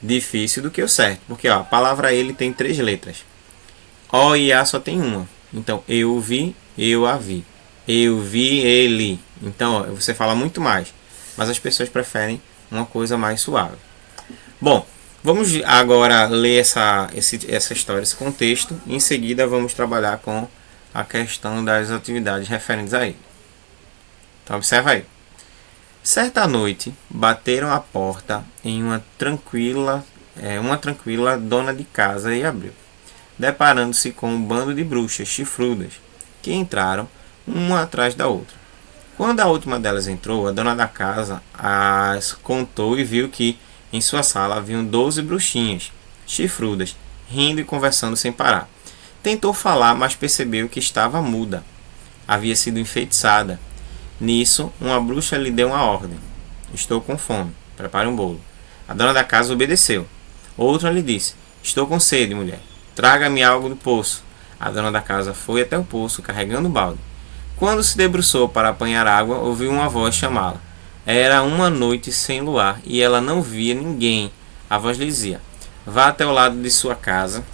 difícil do que o certo. Porque ó, a palavra ele tem 3 letras. O e A só tem uma. Então, eu vi, eu a vi. Eu vi ele. Então, ó, você fala muito mais. Mas as pessoas preferem uma coisa mais suave. Bom, vamos agora ler essa história, esse contexto. E em seguida vamos trabalhar com a questão das atividades referentes a ele. Então, observa aí. Certa noite, bateram a porta em uma tranquila dona de casa e abriu, deparando-se com um bando de bruxas chifrudas, que entraram uma atrás da outra. Quando a última delas entrou, a dona da casa as contou e viu que em sua sala haviam 12 bruxinhas chifrudas, rindo e conversando sem parar. Tentou falar, mas percebeu que estava muda. Havia sido enfeitiçada. Nisso, uma bruxa lhe deu uma ordem. Estou com fome. Prepare um bolo. A dona da casa obedeceu. Outra lhe disse. Estou com sede, mulher. Traga-me algo do poço. A dona da casa foi até o poço, carregando o balde. Quando se debruçou para apanhar água, ouviu uma voz chamá-la. Era uma noite sem luar e ela não via ninguém. A voz lhe dizia. Vá até o lado de sua casa,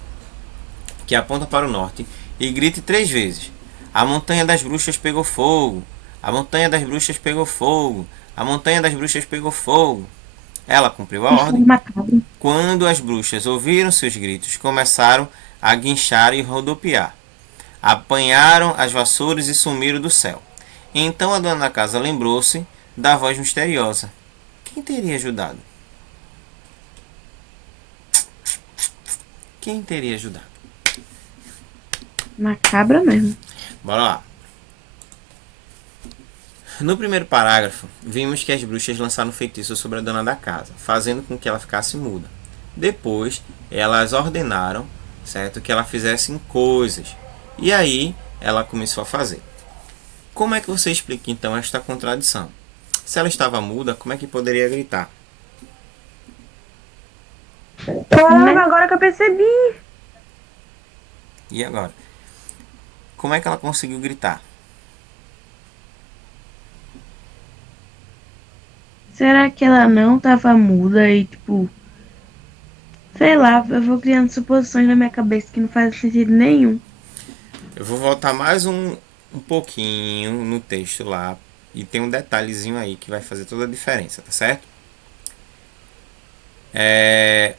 que aponta para o norte, e grite 3 vezes. A montanha das bruxas pegou fogo. A montanha das bruxas pegou fogo. A montanha das bruxas pegou fogo. Ela cumpriu a ordem. Quando as bruxas ouviram seus gritos, começaram a guinchar e rodopiar. Apanharam as vassouras e sumiram do céu. Então a dona da casa lembrou-se da voz misteriosa. Quem teria ajudado? Quem teria ajudado? Macabra mesmo. Bora lá. No primeiro parágrafo, vimos que as bruxas lançaram um feitiço sobre a dona da casa, fazendo com que ela ficasse muda. Depois, elas ordenaram, certo, que ela fizesse coisas. E aí, ela começou a fazer. Como é que você explica, então, esta contradição? Se ela estava muda, como é que poderia gritar? Caramba, agora que eu percebi. E agora? Como é que ela conseguiu gritar? Será que ela não tava muda e, tipo... Sei lá, eu vou criando suposições na minha cabeça que não faz sentido nenhum. Eu vou voltar mais um pouquinho no texto lá. E tem um detalhezinho aí que vai fazer toda a diferença, tá certo?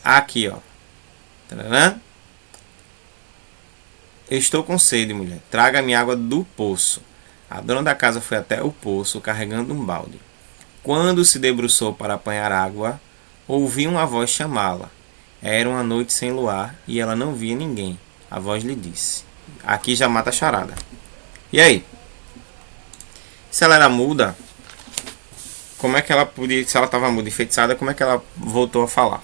Aqui, ó. Tadã. Estou com sede, mulher. Traga-me água do poço. A dona da casa foi até o poço carregando um balde. Quando se debruçou para apanhar água, ouviu uma voz chamá-la. Era uma noite sem luar e ela não via ninguém. A voz lhe disse. Aqui já mata a charada. E aí? Se ela era muda, como é que ela podia... Se ela estava muda e enfeitiçada, como é que ela voltou a falar?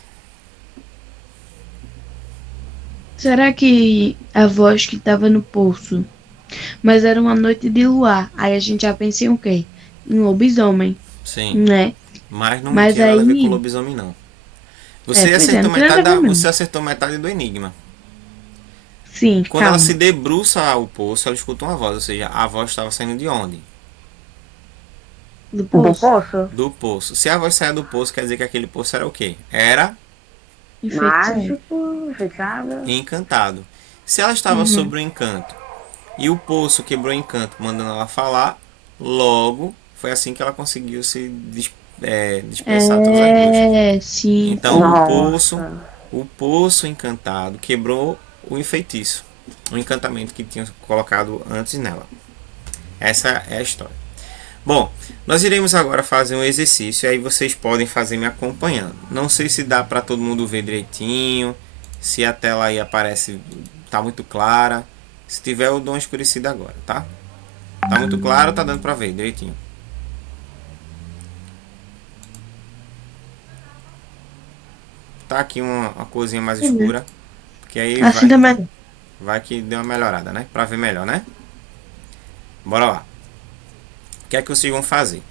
Será que a voz que tava no poço... Mas era uma noite de luar. Aí a gente já pensa em o quê? Em lobisomem, Sim. né? Mas não Mas tinha nada a ver aí- com lobisomem, não. Você pois acertou não tem nada a ver mesmo. você acertou metade do enigma. Sim, Quando calma. ela se debruça ao poço, ela escuta uma voz. Ou seja, a voz estava saindo de onde? Do Do poço. poço? Do poço. Se a voz saia do poço, quer dizer que aquele poço era o quê? Era Enfeitiçado. Mágico, fechado. encantado. Se ela estava sobre o encanto e o poço quebrou o encanto, mandando ela falar, logo foi assim que ela conseguiu se dispersar todas as bruxas. Sim. Então Nossa. o poço encantado quebrou o enfeitiço, o encantamento que tinham colocado antes nela. Essa é a história. Bom, nós iremos agora fazer um exercício e aí vocês podem fazer me acompanhando. Não sei se dá para todo mundo ver direitinho, se a tela aí aparece, tá muito clara. Se tiver, eu dou uma escurecida agora, tá? Tá muito claro, tá dando para ver direitinho. Tá aqui uma coisinha mais escura, que aí Assim também. vai que deu uma melhorada, né? Para ver melhor, né? Bora lá. O que é que vocês vão fazer?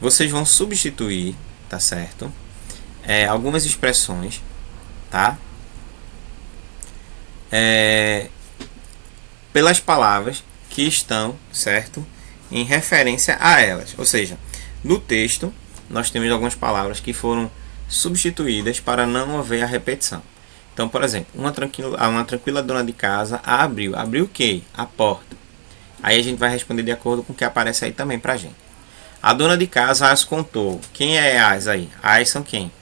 Vocês vão substituir, tá certo? Algumas expressões, tá? Pelas palavras que estão, certo? Em referência a elas. Ou seja, no texto, nós temos algumas palavras que foram substituídas para não haver a repetição. Então, por exemplo, uma tranquila dona de casa abriu. Abriu o quê? A porta. Aí a gente vai responder de acordo com o que aparece aí também pra gente. A dona de casa as contou. Quem é as aí? As são quem?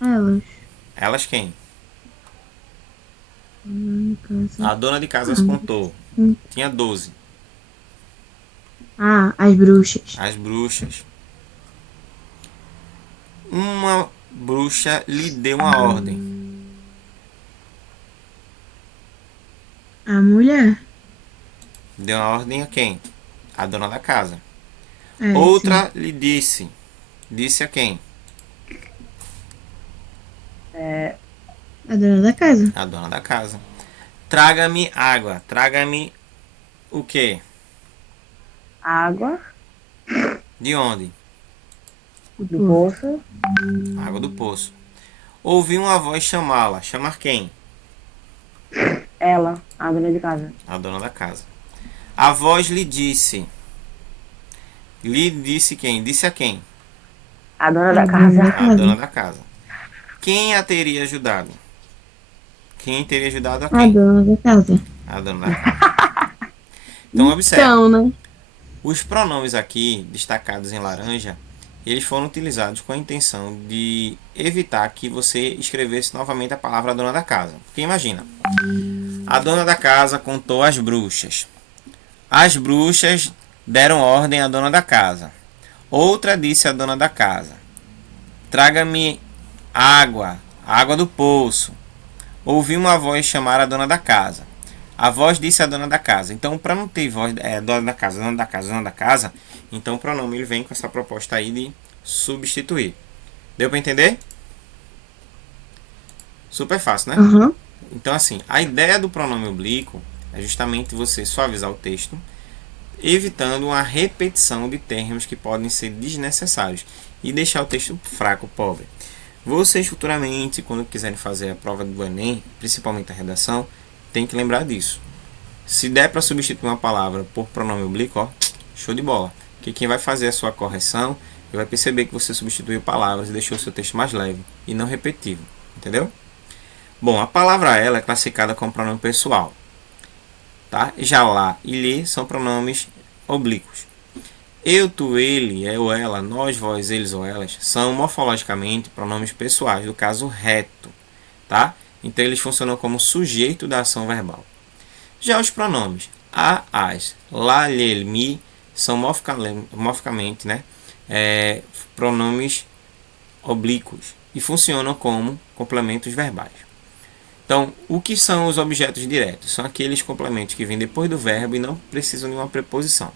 Elas. Elas quem? No caso. A dona de casa as contou. Tinha 12. As bruxas. As bruxas. Uma bruxa lhe deu uma ordem. A mulher. Deu uma ordem a quem? A dona da casa. É, Outra lhe disse. Disse a quem? a dona da casa. A dona da casa. Traga-me água. Traga-me o quê? Água De onde? do poço. Água do poço. Ouvi uma voz chamá-la. Chamar quem? Ela, a dona de casa. A dona da casa. A voz lhe disse. Lhe disse quem? Disse a quem? A dona da casa. A dona da casa. Quem a teria ajudado? Quem teria ajudado a A quem? dona da casa. A dona da casa. Então observe. Então, né? Os pronomes aqui, destacados em laranja, eles foram utilizados com a intenção de evitar que você escrevesse novamente a palavra dona da casa. Porque imagina, a dona da casa contou às bruxas. As bruxas deram ordem à dona da casa. Outra disse à dona da casa: traga-me água, água do poço. Ouvi uma voz chamar a dona da casa. A voz disse à dona da casa. Então, para não ter voz, dona da casa, dona da casa, dona da casa, então o pronome ele vem com essa proposta aí de substituir. Deu para entender? Super fácil, né? Aham. Então, assim, a ideia do pronome oblíquo é justamente você suavizar o texto, evitando uma repetição de termos que podem ser desnecessários e deixar o texto fraco, pobre. Vocês futuramente, quando quiserem fazer a prova do Enem, principalmente a redação, tem que lembrar disso. Se der para substituir uma palavra por pronome oblíquo, ó, show de bola. Que quem vai fazer a sua correção vai perceber que você substituiu palavras e deixou o seu texto mais leve e não repetitivo. Entendeu? Bom, a palavra ela é classificada como pronome pessoal. Tá? Já lá e lhe são pronomes oblíquos. Eu, tu, ele, eu, ela, nós, vós, eles ou elas são morfologicamente pronomes pessoais, do caso reto. Tá? Então eles funcionam como sujeito da ação verbal. Já os pronomes a, as, lá, lhe, mi são morficamente, né, pronomes oblíquos e funcionam como complementos verbais. Então, o que são os objetos diretos? São aqueles complementos que vêm depois do verbo e não precisam de uma preposição.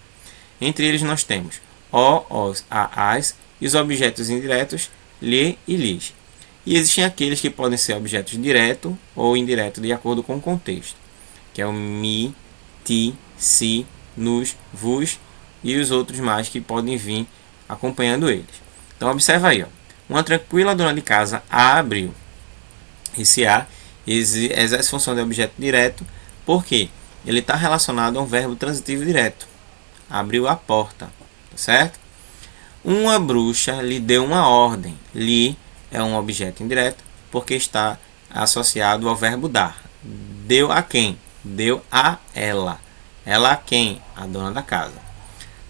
Entre eles nós temos o, os, a, as e os objetos indiretos lhe e lis. E existem aqueles que podem ser objetos direto ou indireto de acordo com o contexto, que é o mi, ti, si, nos, vos e os outros mais que podem vir acompanhando eles. Então observa aí, ó. Uma tranquila dona de casa abriu. Esse a exerce função de objeto direto porque ele está relacionado a um verbo transitivo direto. Abriu a porta, tá certo? Uma bruxa lhe deu uma ordem. Lhe é um objeto indireto porque está associado ao verbo dar. Deu a quem? Deu a ela. Ela a quem? A dona da casa.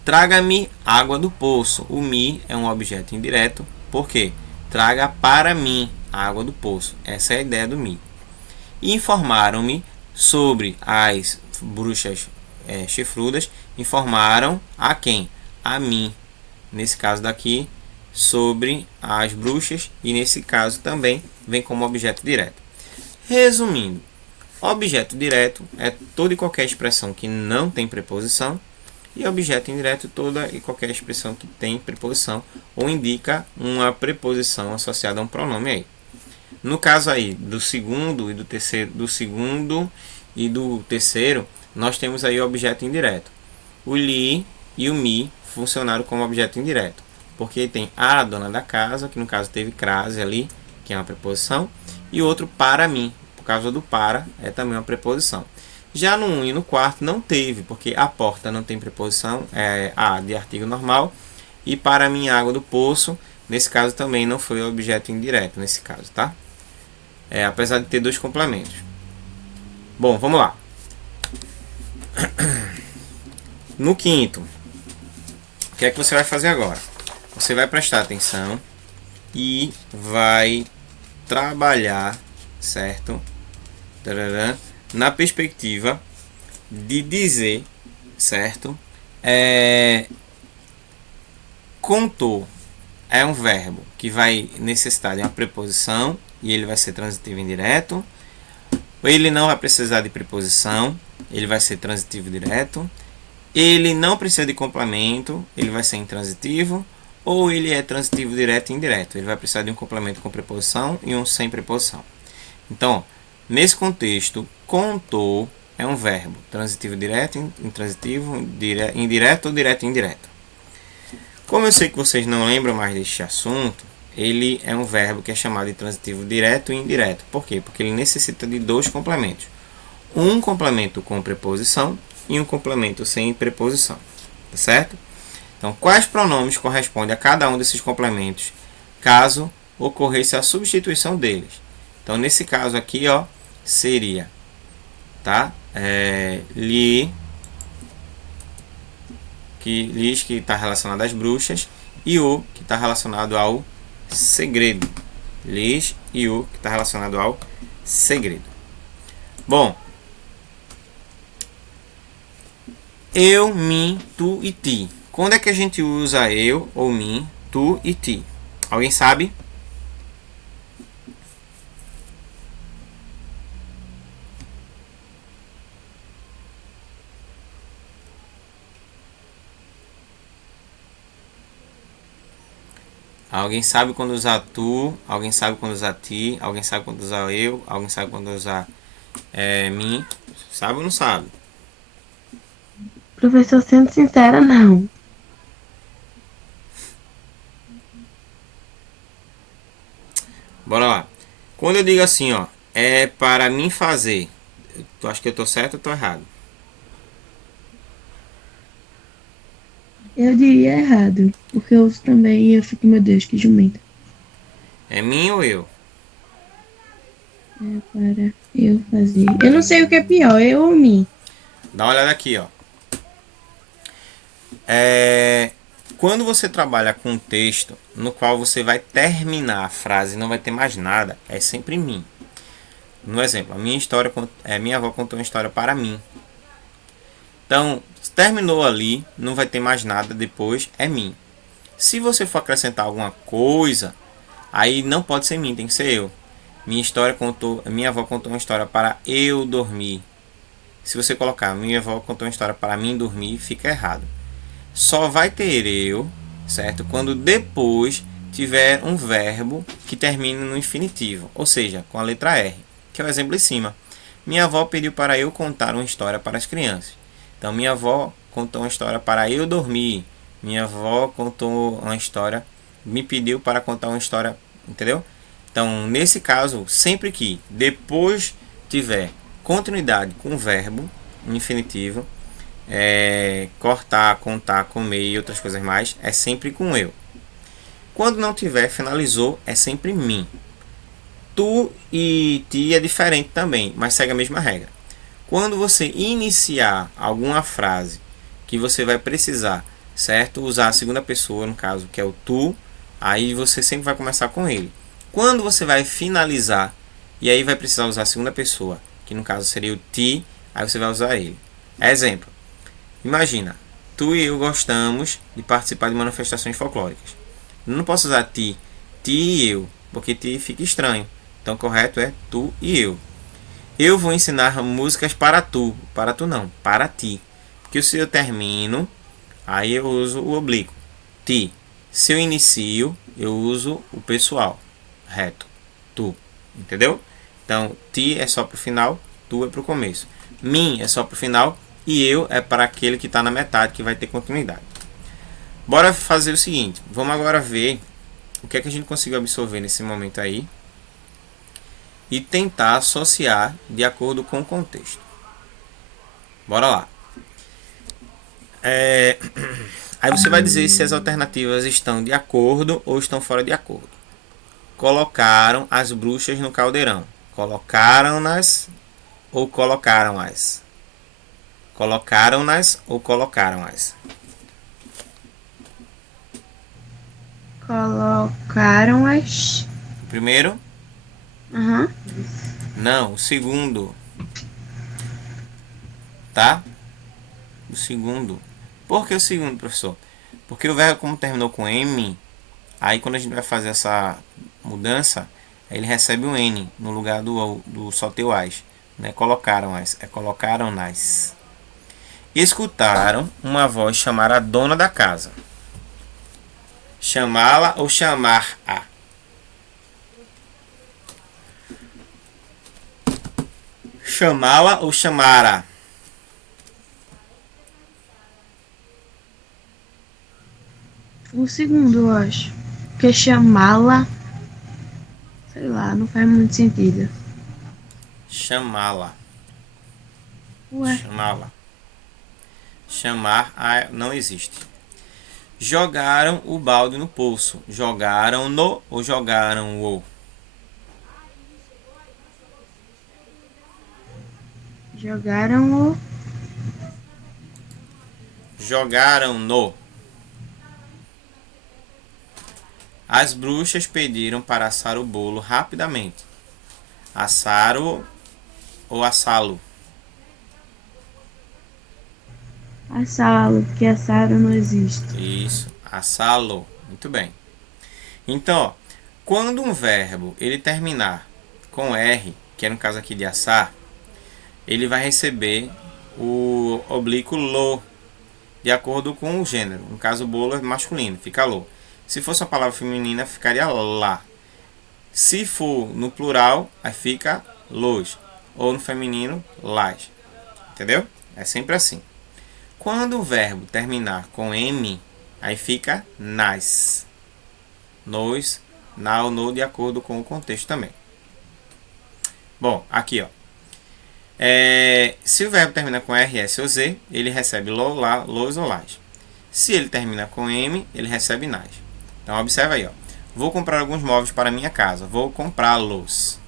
Traga-me água do poço. O mi é um objeto indireto porque traga para mim a água do poço. Essa é a ideia do mi. Informaram-me sobre as bruxas chifrudas. Informaram a quem? A mim. Nesse caso daqui, sobre as bruxas, e nesse caso também vem como objeto direto. Resumindo, objeto direto é toda e qualquer expressão que não tem preposição, e objeto indireto toda e qualquer expressão que tem preposição ou indica uma preposição associada a um pronome aí. No caso aí do segundo e do terceiro, nós temos aí o objeto indireto. O li e o mi funcionaram como objeto indireto, porque tem a dona da casa, que no caso teve crase ali, que é uma preposição, e outro para mim, por causa do para, é também uma preposição. Já no 1 e no quarto não teve, porque a porta não tem preposição, é a de artigo normal, e para mim água do poço, nesse caso também não foi objeto indireto, nesse caso, tá? Apesar de ter dois complementos. Bom, vamos lá. No quinto, o que é que você vai fazer agora? Você vai prestar atenção e vai trabalhar, certo? Tararã, na perspectiva de dizer, certo? Contou é um verbo que vai necessitar de uma preposição e ele vai ser transitivo indireto. Ele não vai precisar de preposição, ele vai ser transitivo direto. Ele não precisa de complemento, ele vai ser intransitivo. Ou ele é transitivo direto e indireto, ele vai precisar de um complemento com preposição e um sem preposição. Então, nesse contexto, contou é um verbo transitivo direto, intransitivo, indireto ou direto e indireto. Como eu sei que vocês não lembram mais deste assunto, ele é um verbo que é chamado de transitivo direto e indireto. Por quê? Porque ele necessita de dois complementos. Um complemento com preposição e um complemento sem preposição. Tá certo? Então, quais pronomes correspondem a cada um desses complementos, caso ocorresse a substituição deles? Então, nesse caso aqui, ó, seria, tá? Li, lis, que está relacionado às bruxas, e o, que está relacionado ao segredo. Lis e o, que está relacionado ao segredo. Bom, eu, mim, tu e ti. Quando é que a gente usa eu ou mim, tu e ti? Alguém sabe? Alguém sabe quando usar tu? Alguém sabe quando usar ti? Alguém sabe quando usar eu? Alguém sabe quando usar mim? Sabe ou não sabe? Professor, sendo sincera, não. Bora lá. Quando eu digo assim, ó, é para mim fazer. Tu acha que eu tô certo ou tô errado? Eu diria errado, porque eu uso também e eu fico, meu Deus, que jumenta. É mim ou eu? É para eu fazer. Eu não sei o que é pior, eu ou mim. Dá uma olhada aqui, ó. Quando você trabalha com um texto no qual você vai terminar a frase e não vai ter mais nada, é sempre mim. No exemplo, minha avó contou uma história para mim. Então, terminou ali, não vai ter mais nada depois, é mim. Se você for acrescentar alguma coisa, aí não pode ser mim, tem que ser eu. Minha avó contou uma história para eu dormir. Se você colocar minha avó contou uma história para mim dormir, fica errado. Só vai ter eu, certo? Quando depois tiver um verbo que termine no infinitivo, ou seja, com a letra R, que é o exemplo em cima. Minha avó pediu para eu contar uma história para as crianças. Então, minha avó contou uma história para eu dormir. Minha avó contou uma história, me pediu para contar uma história, entendeu? Então, nesse caso, sempre que depois tiver continuidade com o verbo infinitivo, cortar, contar, comer e outras coisas mais, é sempre com eu. Quando não tiver, finalizou, é sempre mim. Tu e ti é diferente também, mas segue a mesma regra. Quando você iniciar alguma frase que você vai precisar, certo? Usar a segunda pessoa, no caso, que é o tu, aí você sempre vai começar com ele. Quando você vai finalizar, e aí vai precisar usar a segunda pessoa, que no caso seria o ti, aí você vai usar ele. Exemplo. Imagina, tu e eu gostamos de participar de manifestações folclóricas. Eu não posso usar ti e eu, porque ti fica estranho. Então, o correto é tu e eu. Eu vou ensinar músicas para tu não, para ti. Porque se eu termino, aí eu uso o oblíquo, ti. Se eu inicio, eu uso o pessoal, reto, tu. Entendeu? Então, ti é só para o final, tu é para o começo. Mim é só para o final e eu é para aquele que está na metade, que vai ter continuidade. Bora fazer o seguinte, vamos agora ver o que é que a gente conseguiu absorver nesse momento aí e tentar associar de acordo com o contexto. Bora lá. Aí você vai dizer se as alternativas estão de acordo ou estão fora de acordo. Colocaram as bruxas no caldeirão. Colocaram-nas ou colocaram-as? Colocaram-nas ou colocaram-as? Colocaram-as. O primeiro? Aham. Não, o segundo. Tá? O segundo. Por que o segundo, professor? Porque o verbo, como terminou com M, aí quando a gente vai fazer essa mudança, ele recebe um N no lugar do só ter o as. Não é colocaram-as, é colocaram-nas. Escutaram uma voz chamar a dona da casa. Chamá-la ou chamar-a? Chamá-la ou chamar-a? O segundo, eu acho. Porque chamá-la. Sei lá, não faz muito sentido. Chamá-la. Ué. Chamá-la. Chamar não existe. Jogaram o balde no poço. Jogaram no ou jogaram o? Jogaram o. Jogaram no. As bruxas pediram para assar o bolo rapidamente. Assar-o ou assá-lo? Assá-lo, porque assado não existe. Isso, assá-lo. Muito bem. Então, ó, quando um verbo ele terminar com R, que é no caso aqui de assar, ele vai receber o oblíquo lo, de acordo com o gênero. No caso, o bolo é masculino, fica lo. Se fosse uma palavra feminina, ficaria lá. Se for no plural, aí fica los. Ou no feminino, las. Entendeu? É sempre assim. Quando o verbo terminar com M, aí fica nas. Nos, na ou no, de acordo com o contexto também. Bom, aqui ó. Se o verbo termina com RS ou Z, ele recebe lo, lá, los ou las. Se ele termina com M, ele recebe nas. Então observa aí, ó. Vou comprar alguns móveis para minha casa. Vou comprá-los.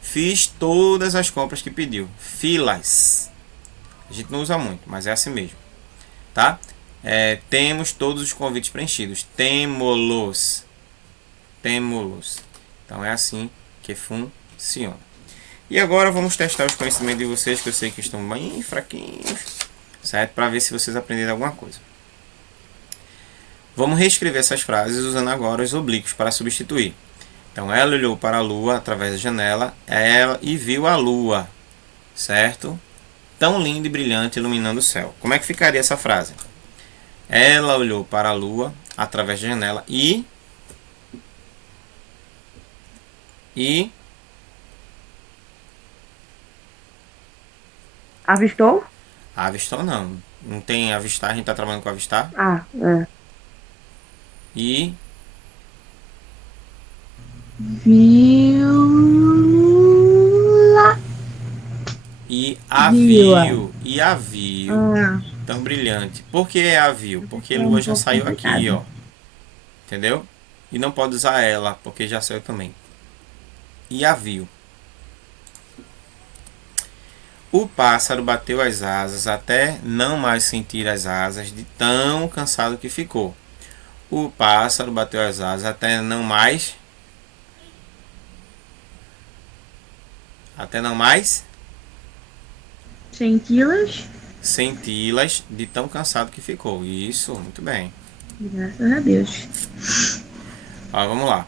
Fiz todas as compras que pediu. Filas. A gente não usa muito, mas é assim mesmo. Tá? Temos todos os convites preenchidos. Temos-los. Temos-los. Então é assim que funciona. E agora vamos testar os conhecimentos de vocês, que eu sei que estão bem fraquinhos, certo? Para ver se vocês aprenderam alguma coisa. Vamos reescrever essas frases usando agora os oblíquos para substituir. Então, ela olhou para a lua através da janela e viu a lua, certo? Tão linda e brilhante, iluminando o céu. Como é que ficaria essa frase? Ela olhou para a lua através da janela e Avistou? avistou não. Não tem avistar, a gente está trabalhando com avistar. Ah, é. E Vila. e a viu. E a viu. Tão brilhante. Por que a viu? Porque a lua já saiu aqui, ó. Entendeu? E não pode usar ela, porque já saiu também. E a viu. O pássaro bateu as asas até não mais sentir as asas de tão cansado que ficou. O pássaro bateu as asas até não mais senti-las de tão cansado que ficou. Isso, muito bem. Graças a Deus. Ó, vamos lá.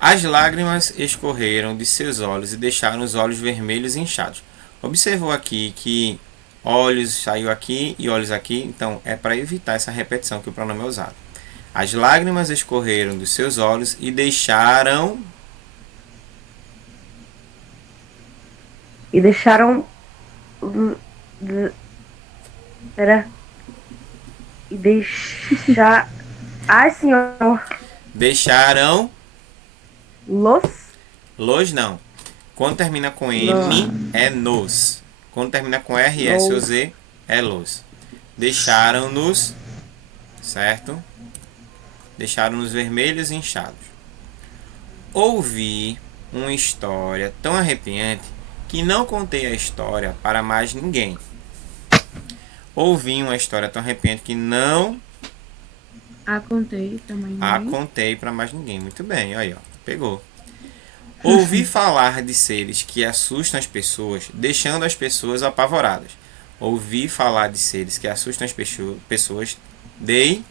As lágrimas escorreram de seus olhos e deixaram os olhos vermelhos e inchados. Observou aqui que olhos saiu aqui e olhos aqui, então é para evitar essa repetição que o pronome é usado. As lágrimas escorreram dos seus olhos e deixaram... E deixaram. Pera. E deixar. Ai, senhor. Deixaram... Los não. Quando termina com N, é nos. Quando termina com R, S ou Z, é los. Deixaram-nos, certo? Deixaram-nos vermelhos e inchados. Ouvi uma história tão arrepiante que não contei a história para mais ninguém. Ouvi uma história tão arrepiante que não A contei também. a contei para mais ninguém. Muito bem, aí ó, pegou. Ouvi falar de seres que assustam as pessoas, deixando as pessoas apavoradas. Ouvi falar de seres que assustam as pessoas, De-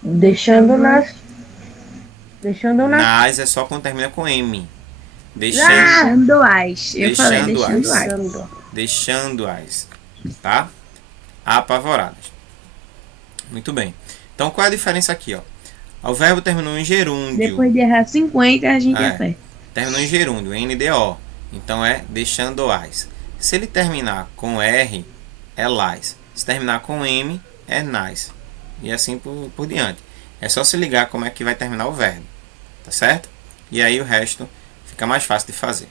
deixando nas. Deixando nas. nas é só quando termina com M. Deixando, Deixando-as. Eu falei deixando-as. deixando-as. Deixando-as, tá? Apavoradas. Muito bem. Então, qual é a diferença aqui, ó? O verbo terminou em gerúndio. Depois de errar 50, a gente acerta. Terminou em gerúndio, NDO. Então é deixando-as. Se ele terminar com R, é las. Se terminar com M, é nas. E assim por diante. É só se ligar como é que vai terminar o verbo. Tá certo? E aí o resto fica mais fácil de fazer.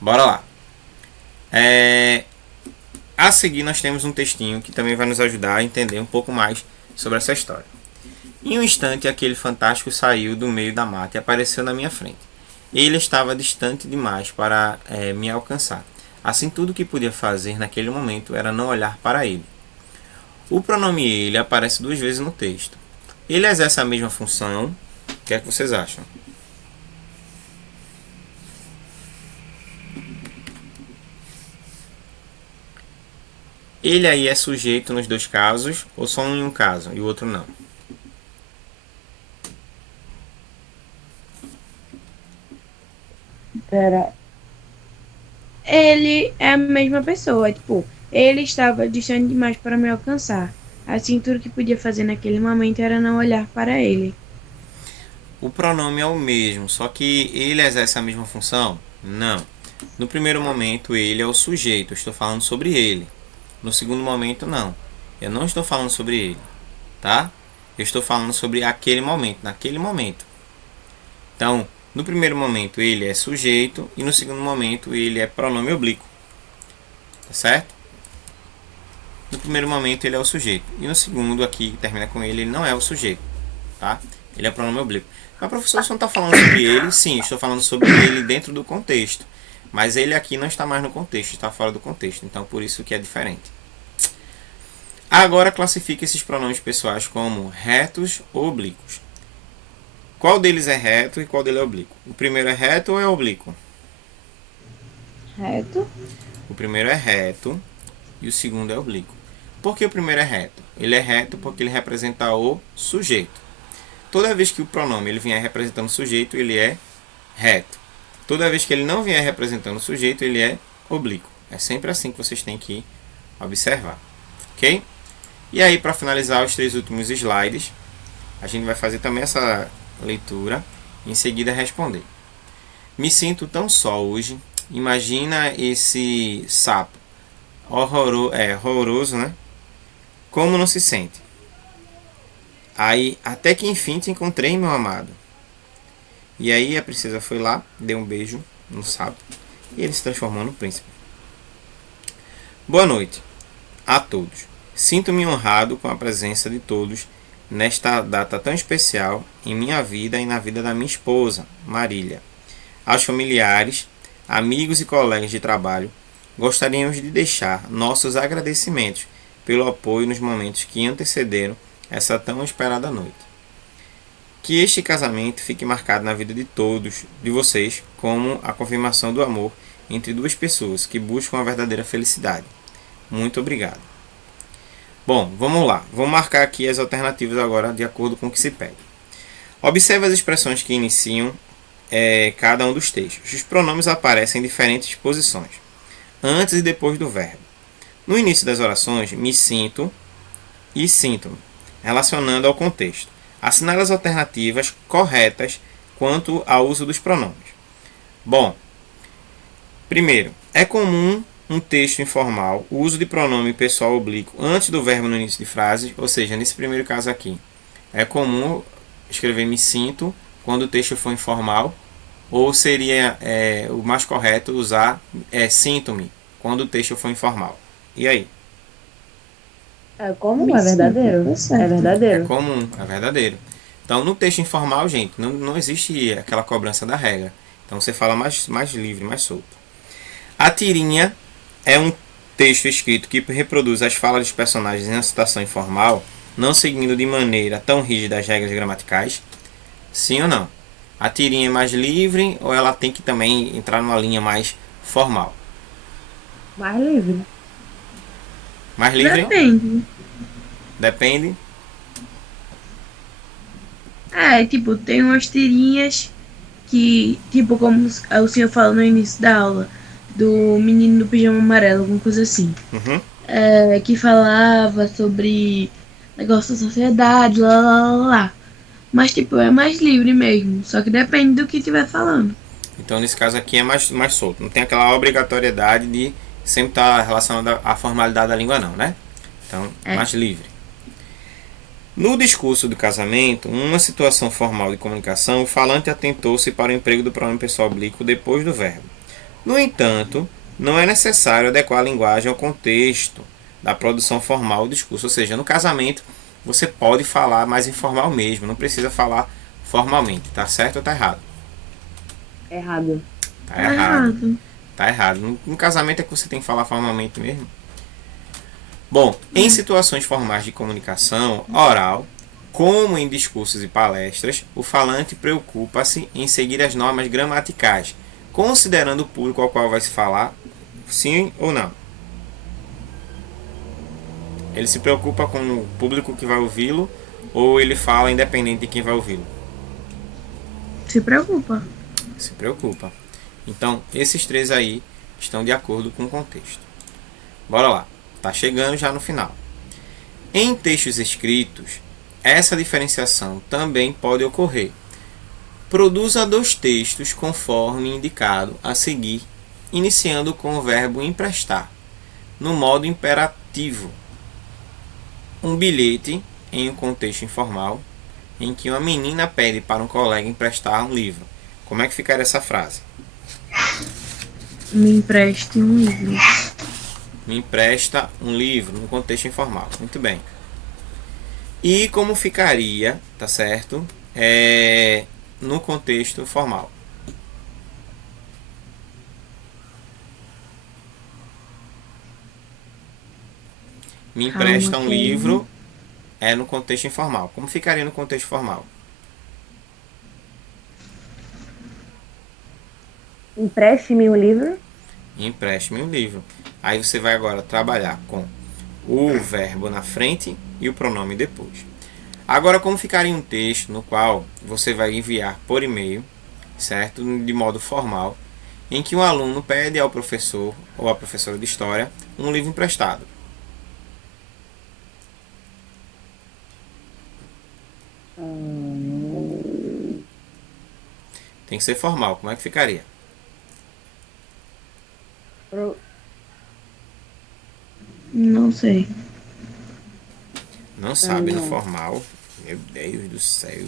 Bora lá. A seguir nós temos um textinho que também vai nos ajudar a entender um pouco mais sobre essa história. Em um instante, aquele fantástico saiu do meio da mata e apareceu na minha frente. Ele estava distante demais para me alcançar. Assim, tudo que podia fazer naquele momento era não olhar para ele. O pronome ele aparece 2 vezes no texto. Ele exerce a mesma função. O que é que vocês acham? Ele aí é sujeito nos 2 casos ou só em um caso e o outro não? Pera. Ele é a mesma pessoa. Tipo, ele estava distante demais para me alcançar. Assim, tudo que podia fazer naquele momento era não olhar para ele. O pronome é o mesmo, só que ele exerce a mesma função? Não. No primeiro momento, ele é o sujeito, eu estou falando sobre ele. No segundo momento, não. Eu não estou falando sobre ele, tá? Eu estou falando sobre aquele momento, naquele momento. Então, no primeiro momento, ele é sujeito e no segundo momento, ele é pronome oblíquo. Tá certo? No primeiro momento, ele é o sujeito. E no segundo, aqui, que termina com ele, ele não é o sujeito, tá? Ele é pronome oblíquo. Mas, professor, você não está falando sobre ele? Sim, estou falando sobre ele dentro do contexto. Mas ele aqui não está mais no contexto, está fora do contexto. Então, por isso que é diferente. Agora, classifique esses pronomes pessoais como retos ou oblíquos. Qual deles é reto e qual deles é oblíquo? O primeiro é reto ou é oblíquo? Reto. O primeiro é reto e o segundo é oblíquo. Por que o primeiro é reto? Ele é reto porque ele representa o sujeito. Toda vez que o pronome ele vier representando o sujeito, ele é reto. Toda vez que ele não vier representando o sujeito, ele é oblíquo. É sempre assim que vocês têm que observar. Ok? E aí, para finalizar os 3 últimos slides, a gente vai fazer também essa leitura e em seguida responder. Me sinto tão só hoje. Imagina esse sapo horroroso, né? Como não se sente? Aí, até que enfim te encontrei, meu amado. E aí a princesa foi lá, deu um beijo no sapo e ele se transformou no príncipe. Boa noite a todos. Sinto-me honrado com a presença de todos nesta data tão especial em minha vida e na vida da minha esposa, Marília. Aos familiares, amigos e colegas de trabalho, gostaríamos de deixar nossos agradecimentos pelo apoio nos momentos que antecederam essa tão esperada noite. Que este casamento fique marcado na vida de todos, de vocês, como a confirmação do amor entre 2 pessoas que buscam a verdadeira felicidade. Muito obrigado. Bom, vamos lá. Vou marcar aqui as alternativas agora de acordo com o que se pede. Observe as expressões que iniciam cada um dos textos. Os pronomes aparecem em diferentes posições, antes e depois do verbo. No início das orações, me sinto e sinto-me, relacionando ao contexto. Assinale as alternativas corretas quanto ao uso dos pronomes. Bom, primeiro, é comum um texto informal, o uso de pronome pessoal oblíquo antes do verbo no início de frase, ou seja, nesse primeiro caso aqui, é comum escrever me sinto quando o texto for informal, ou seria o mais correto usar sinto-me quando o texto for informal. E aí? É comum, é verdadeiro. É verdadeiro. É comum, é verdadeiro. Então, no texto informal, gente, não existe aquela cobrança da regra. Então, você fala mais livre, mais solto. A tirinha é um texto escrito que reproduz as falas dos personagens em uma situação informal, não seguindo de maneira tão rígida as regras gramaticais? Sim ou não? A tirinha é mais livre ou ela tem que também entrar numa linha mais formal? Mais livre. Mais livre? Depende. Depende. Tipo, tem umas tirinhas que, tipo, como o senhor falou no início da aula, do menino do pijama amarelo, alguma coisa assim. Uhum. Que falava sobre negócio da sociedade, lá, lá, lá, lá. Mas, tipo, é mais livre mesmo. Só que depende do que estiver falando. Então, nesse caso aqui é mais solto. Não tem aquela obrigatoriedade de sempre estar relacionada à formalidade da língua, não, né? Então, mais livre. No discurso do casamento, uma situação formal de comunicação, o falante atentou-se para o emprego do pronome pessoal oblíquo depois do verbo. No entanto, não é necessário adequar a linguagem ao contexto da produção formal do discurso. Ou seja, no casamento, você pode falar mais informal mesmo, não precisa falar formalmente. Tá certo ou tá errado? Errado. Tá errado. Tá errado. No casamento é que você tem que falar formalmente mesmo. Bom, em situações formais de comunicação oral, como em discursos e palestras, o falante preocupa-se em seguir as normas gramaticais, considerando o público ao qual vai se falar, sim ou não. Ele se preocupa com o público que vai ouvi-lo ou ele fala independente de quem vai ouvi-lo? Se preocupa. Se preocupa. Então, esses três aí estão de acordo com o contexto. Bora lá. Tá chegando já no final. Em textos escritos, essa diferenciação também pode ocorrer. Produza dois textos conforme indicado a seguir, iniciando com o verbo emprestar, no modo imperativo. Um bilhete em um contexto informal, em que uma menina pede para um colega emprestar um livro. Como é que ficaria essa frase? Me empreste um livro. Me empresta um livro no contexto informal. Muito bem. E como ficaria, tá certo? No contexto formal. Me empresta um livro no contexto informal. Como ficaria no contexto formal? Empreste-me um livro. Empreste-me um livro. Aí você vai agora trabalhar com o verbo na frente e o pronome depois. Agora, como ficaria um texto no qual você vai enviar por e-mail, certo? De modo formal, em que um aluno pede ao professor ou à professora de história um livro emprestado. Tem que ser formal. Como é que ficaria? Não sei. Não sabe no formal? Meu Deus do céu.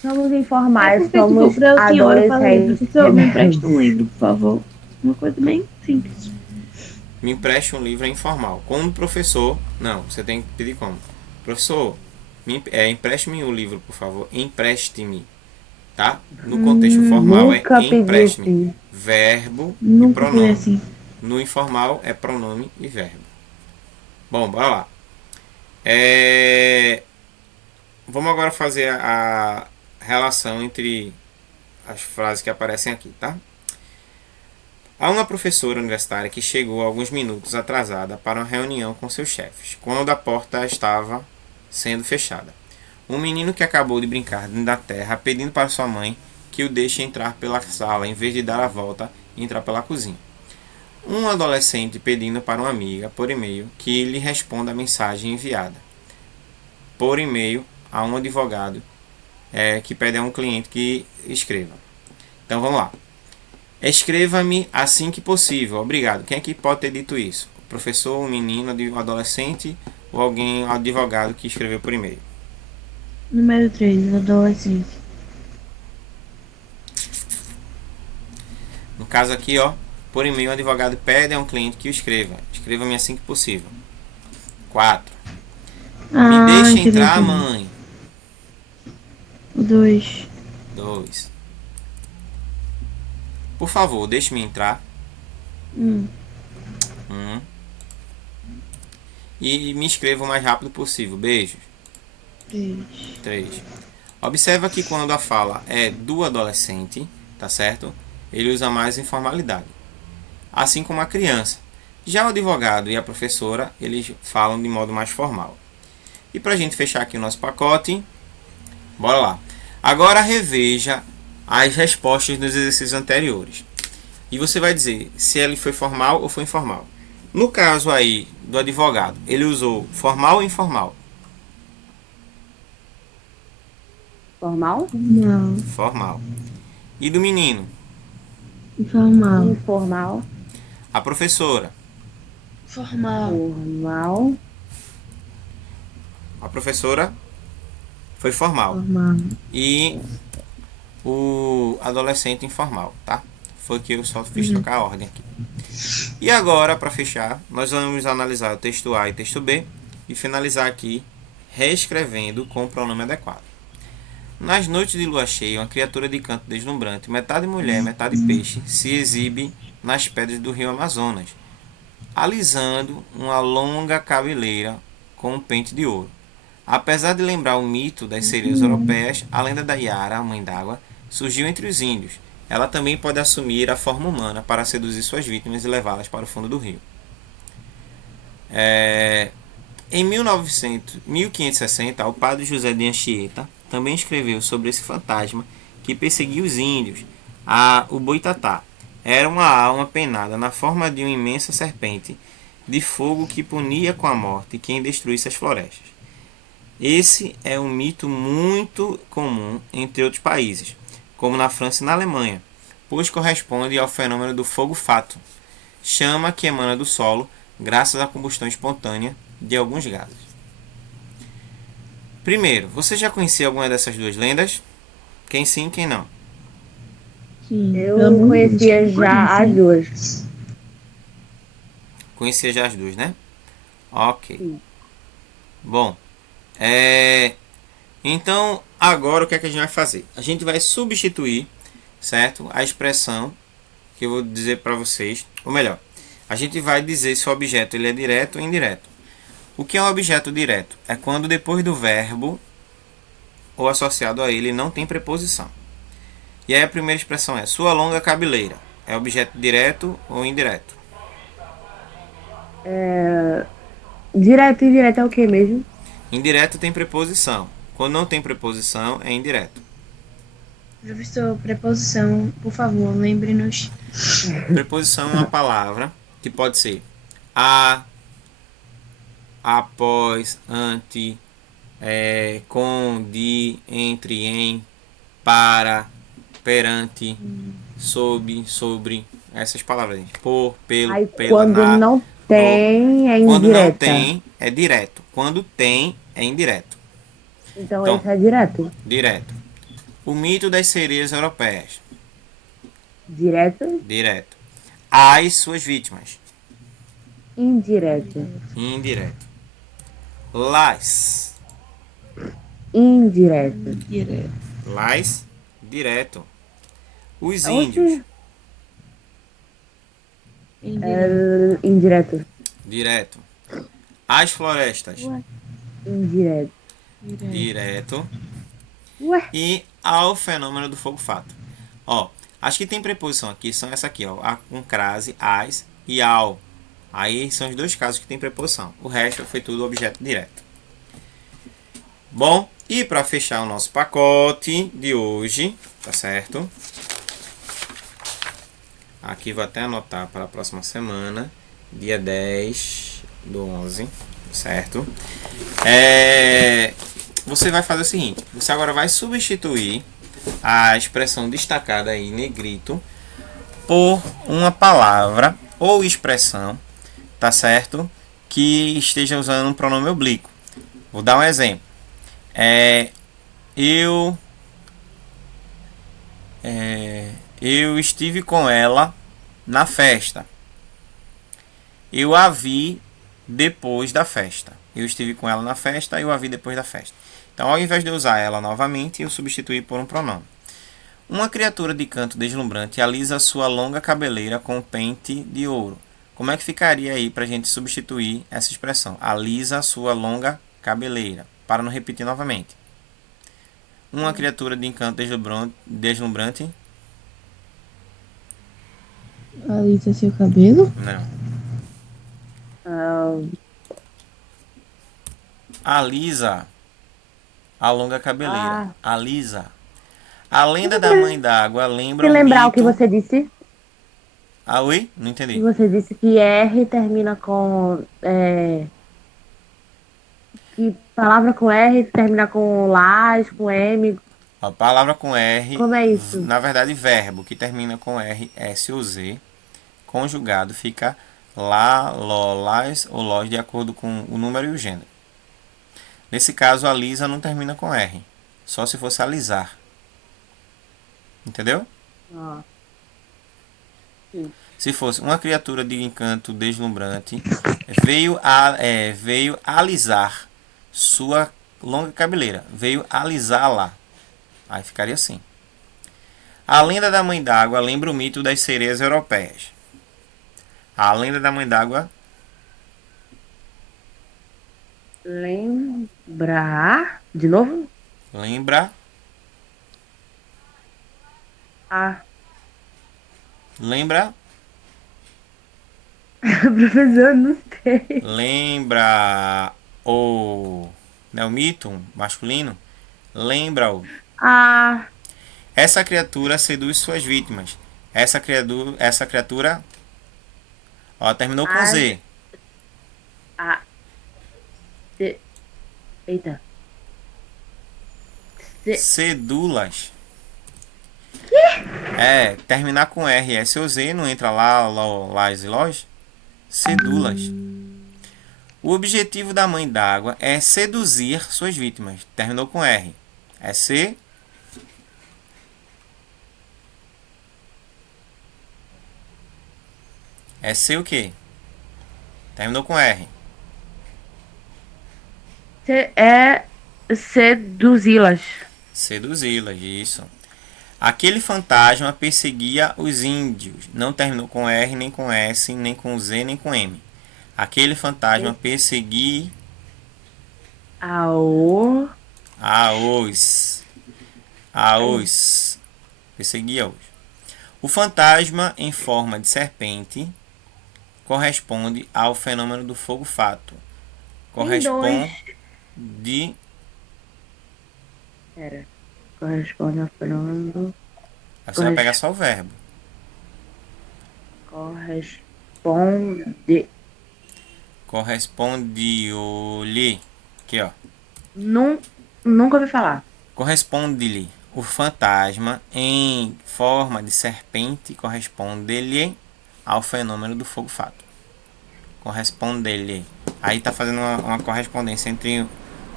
Somos informais, Porque, somos tipo, pra senhora, eu falei, adolescentes. professor, me empresta um livro, por favor. Uma coisa bem simples. Me empreste um livro é informal. Como professor, não, você tem que pedir como? Professor, empreste-me um livro, por favor. Empreste-me. Tá? No contexto formal Nunca é empreste-me. pedi. Verbo e Nunca foi pronome. assim. No informal é pronome e verbo. Bom, bora lá. Vamos agora fazer a relação entre as frases que aparecem aqui, tá? Há uma professora universitária que chegou alguns minutos atrasada para uma reunião com seus chefes, quando a porta estava sendo fechada. Um menino que acabou de brincar dentro da terra pedindo para sua mãe que o deixe entrar pela sala em vez de dar a volta e entrar pela cozinha. Um adolescente pedindo para uma amiga por e-mail que lhe responda a mensagem enviada por e-mail a um advogado que pede a um cliente que escreva. Então vamos lá. Escreva-me assim que possível. Obrigado. Quem é que pode ter dito isso? O professor, um menino, um adolescente ou alguém, um advogado que escreveu por e-mail? Número 3, adolescente. No caso aqui, ó, por e-mail, o advogado pede a um cliente que o escreva. Escreva-me assim que possível. 4. Me deixe entrar, mãe. 2. 2. Por favor, deixe-me entrar. Um. E me escreva o mais rápido possível. Beijos. 3. Observa que quando a fala é do adolescente, tá certo? Ele usa mais informalidade. Assim como a criança. Já o advogado e a professora, eles falam de modo mais formal. E para a gente fechar aqui o nosso pacote, bora lá. Agora reveja as respostas dos exercícios anteriores. E você vai dizer se ele foi formal ou foi informal. No caso aí do advogado, ele usou formal ou informal? Formal? Não. Formal. E do menino? Informal. Informal? A professora? Formal. Formal? A professora foi formal. Formal. E o adolescente informal, tá? Foi que eu só fiz trocar a ordem aqui. E agora, para fechar, nós vamos analisar o texto A e o texto B e finalizar aqui reescrevendo com o pronome adequado. Nas noites de lua cheia, uma criatura de canto deslumbrante, metade mulher, metade peixe, se exibe nas pedras do rio Amazonas, alisando uma longa cabeleira com um pente de ouro. Apesar de lembrar o mito das sereias europeias, a lenda da Yara, a mãe d'água, surgiu entre os índios. Ela também pode assumir a forma humana para seduzir suas vítimas e levá-las para o fundo do rio. Em 1560, o padre José de Anchieta também escreveu sobre esse fantasma que perseguia os índios, o boitatá. Era uma alma penada na forma de uma imensa serpente de fogo que punia com a morte quem destruísse as florestas. Esse é um mito muito comum entre outros países, como na França e na Alemanha, pois corresponde ao fenômeno do fogo-fato, chama que emana do solo graças à combustão espontânea de alguns gases. Primeiro, você já conhecia alguma dessas duas lendas? Quem sim, quem não? Sim. Eu conhecia já as duas. Conhecia já as duas, né? Ok. Sim. Bom, então agora o que é que a gente vai fazer? A gente vai substituir, certo? A expressão que eu vou dizer para vocês, ou melhor, a gente vai dizer se o objeto ele é direto ou indireto. O que é um objeto direto? É quando depois do verbo ou associado a ele não tem preposição. E aí a primeira expressão é sua longa cabeleira. É objeto direto ou indireto? Direto e indireto é o que mesmo? Indireto tem preposição. Quando não tem preposição, é indireto. Professor, preposição, por favor, lembre-nos. Preposição é uma palavra que pode ser a, após, ante, com, de, entre, em, para, perante, sob, sobre. Essas palavras, gente. Por, pelo, Aí pela, quando na, não tem, é Quando não indireta. tem, é direto. Quando tem, é indireto. Então Então, esse é direto. Direto. O mito das sereias europeias. Direto, Direto. As suas vítimas. indireto. Indireto. Las. Indireto. Direto. Las. Direto. Os Oxi. índios. Indireto. Direto. As florestas. Indireto. Direto. Ué? E ao fenômeno do fogo-fato. Ó, as que tem preposição aqui são essa aqui, ó, a com crase, as e ao. Aí são os dois casos que tem preposição. O resto foi tudo objeto direto. Bom, e para fechar o nosso pacote de hoje, tá certo? Aqui vou até anotar para a próxima semana, dia 10/11, certo? Você vai fazer o seguinte, você agora vai substituir a expressão destacada aí, negrito, por uma palavra ou expressão, tá certo? Que esteja usando um pronome oblíquo. Vou dar um exemplo. Eu estive com ela na festa. Eu a vi depois da festa. Eu estive com ela na festa, eu a vi depois da festa. Então, ao invés de usar ela novamente, eu substituí por um pronome. Uma criatura de canto deslumbrante alisa sua longa cabeleira com pente de ouro. Como é que ficaria aí para a gente substituir essa expressão? Alisa sua longa cabeleira. Para não repetir novamente. Uma criatura de encanto deslumbrante. Alisa seu cabelo? Não. Ah, Alisa a longa cabeleira. ah, Alisa. A lenda da mãe d'água lembra se o lembrar o que mito. você disse, Ah, oi? Não que entendi. você disse que R termina com. Que palavra com R termina com las, com M. A palavra com R, Como é isso? na verdade, verbo que termina com R, S ou Z, conjugado, fica lá, ló, las ou lós, de acordo com o número e o gênero. Nesse caso, alisa não termina com R, só se fosse alisar. Entendeu? Ah, Se fosse uma criatura de encanto deslumbrante, veio alisar sua longa cabeleira. Veio alisá-la. Aí ficaria assim. A lenda da mãe d'água lembra o mito das sereias europeias. A lenda da mãe d'água lembrar. De novo? lembra, Ah, lembra, professor, não sei. lembra o mito masculino, lembra-o. Ah, Essa criatura seduz suas vítimas. Essa criatura, ó, terminou com ah, Z. ah, se- eita. Sedulas. Terminar com R, S ou Z, não entra lá, las e lós. Sedulas. O objetivo da mãe d'água é seduzir suas vítimas. Terminou com R. É C. É C o quê? Terminou com R. Seduzi-las. Seduzi-las, isso. Aquele fantasma perseguia os índios. Não terminou com R, nem com S, nem com Z, nem com M. Aquele fantasma perseguia Ao. aos. Perseguia-os. O fantasma em forma de serpente corresponde ao fenômeno do fogo fato. Corresponde Pera. Corresponde ao fenômeno. Aí você vai pegar só o verbo. Corresponde. Corresponde-lhe. Aqui, ó. Nunca ouvi falar. Corresponde-lhe. O fantasma em forma de serpente corresponde-lhe ao fenômeno do fogo fato. Corresponde-lhe. Aí tá fazendo uma correspondência entre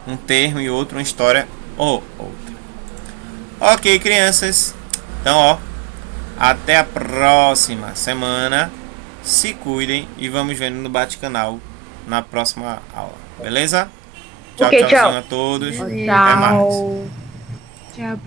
um termo e outro, uma história ou outra. Ok, crianças. Então, ó. Até a próxima semana. Se cuidem e vamos vendo no Bate-Canal na próxima aula. Beleza? Tchau, Ok, tchauzinho tchau. a todos. Beleza. Até mais. Tchau. Tchau,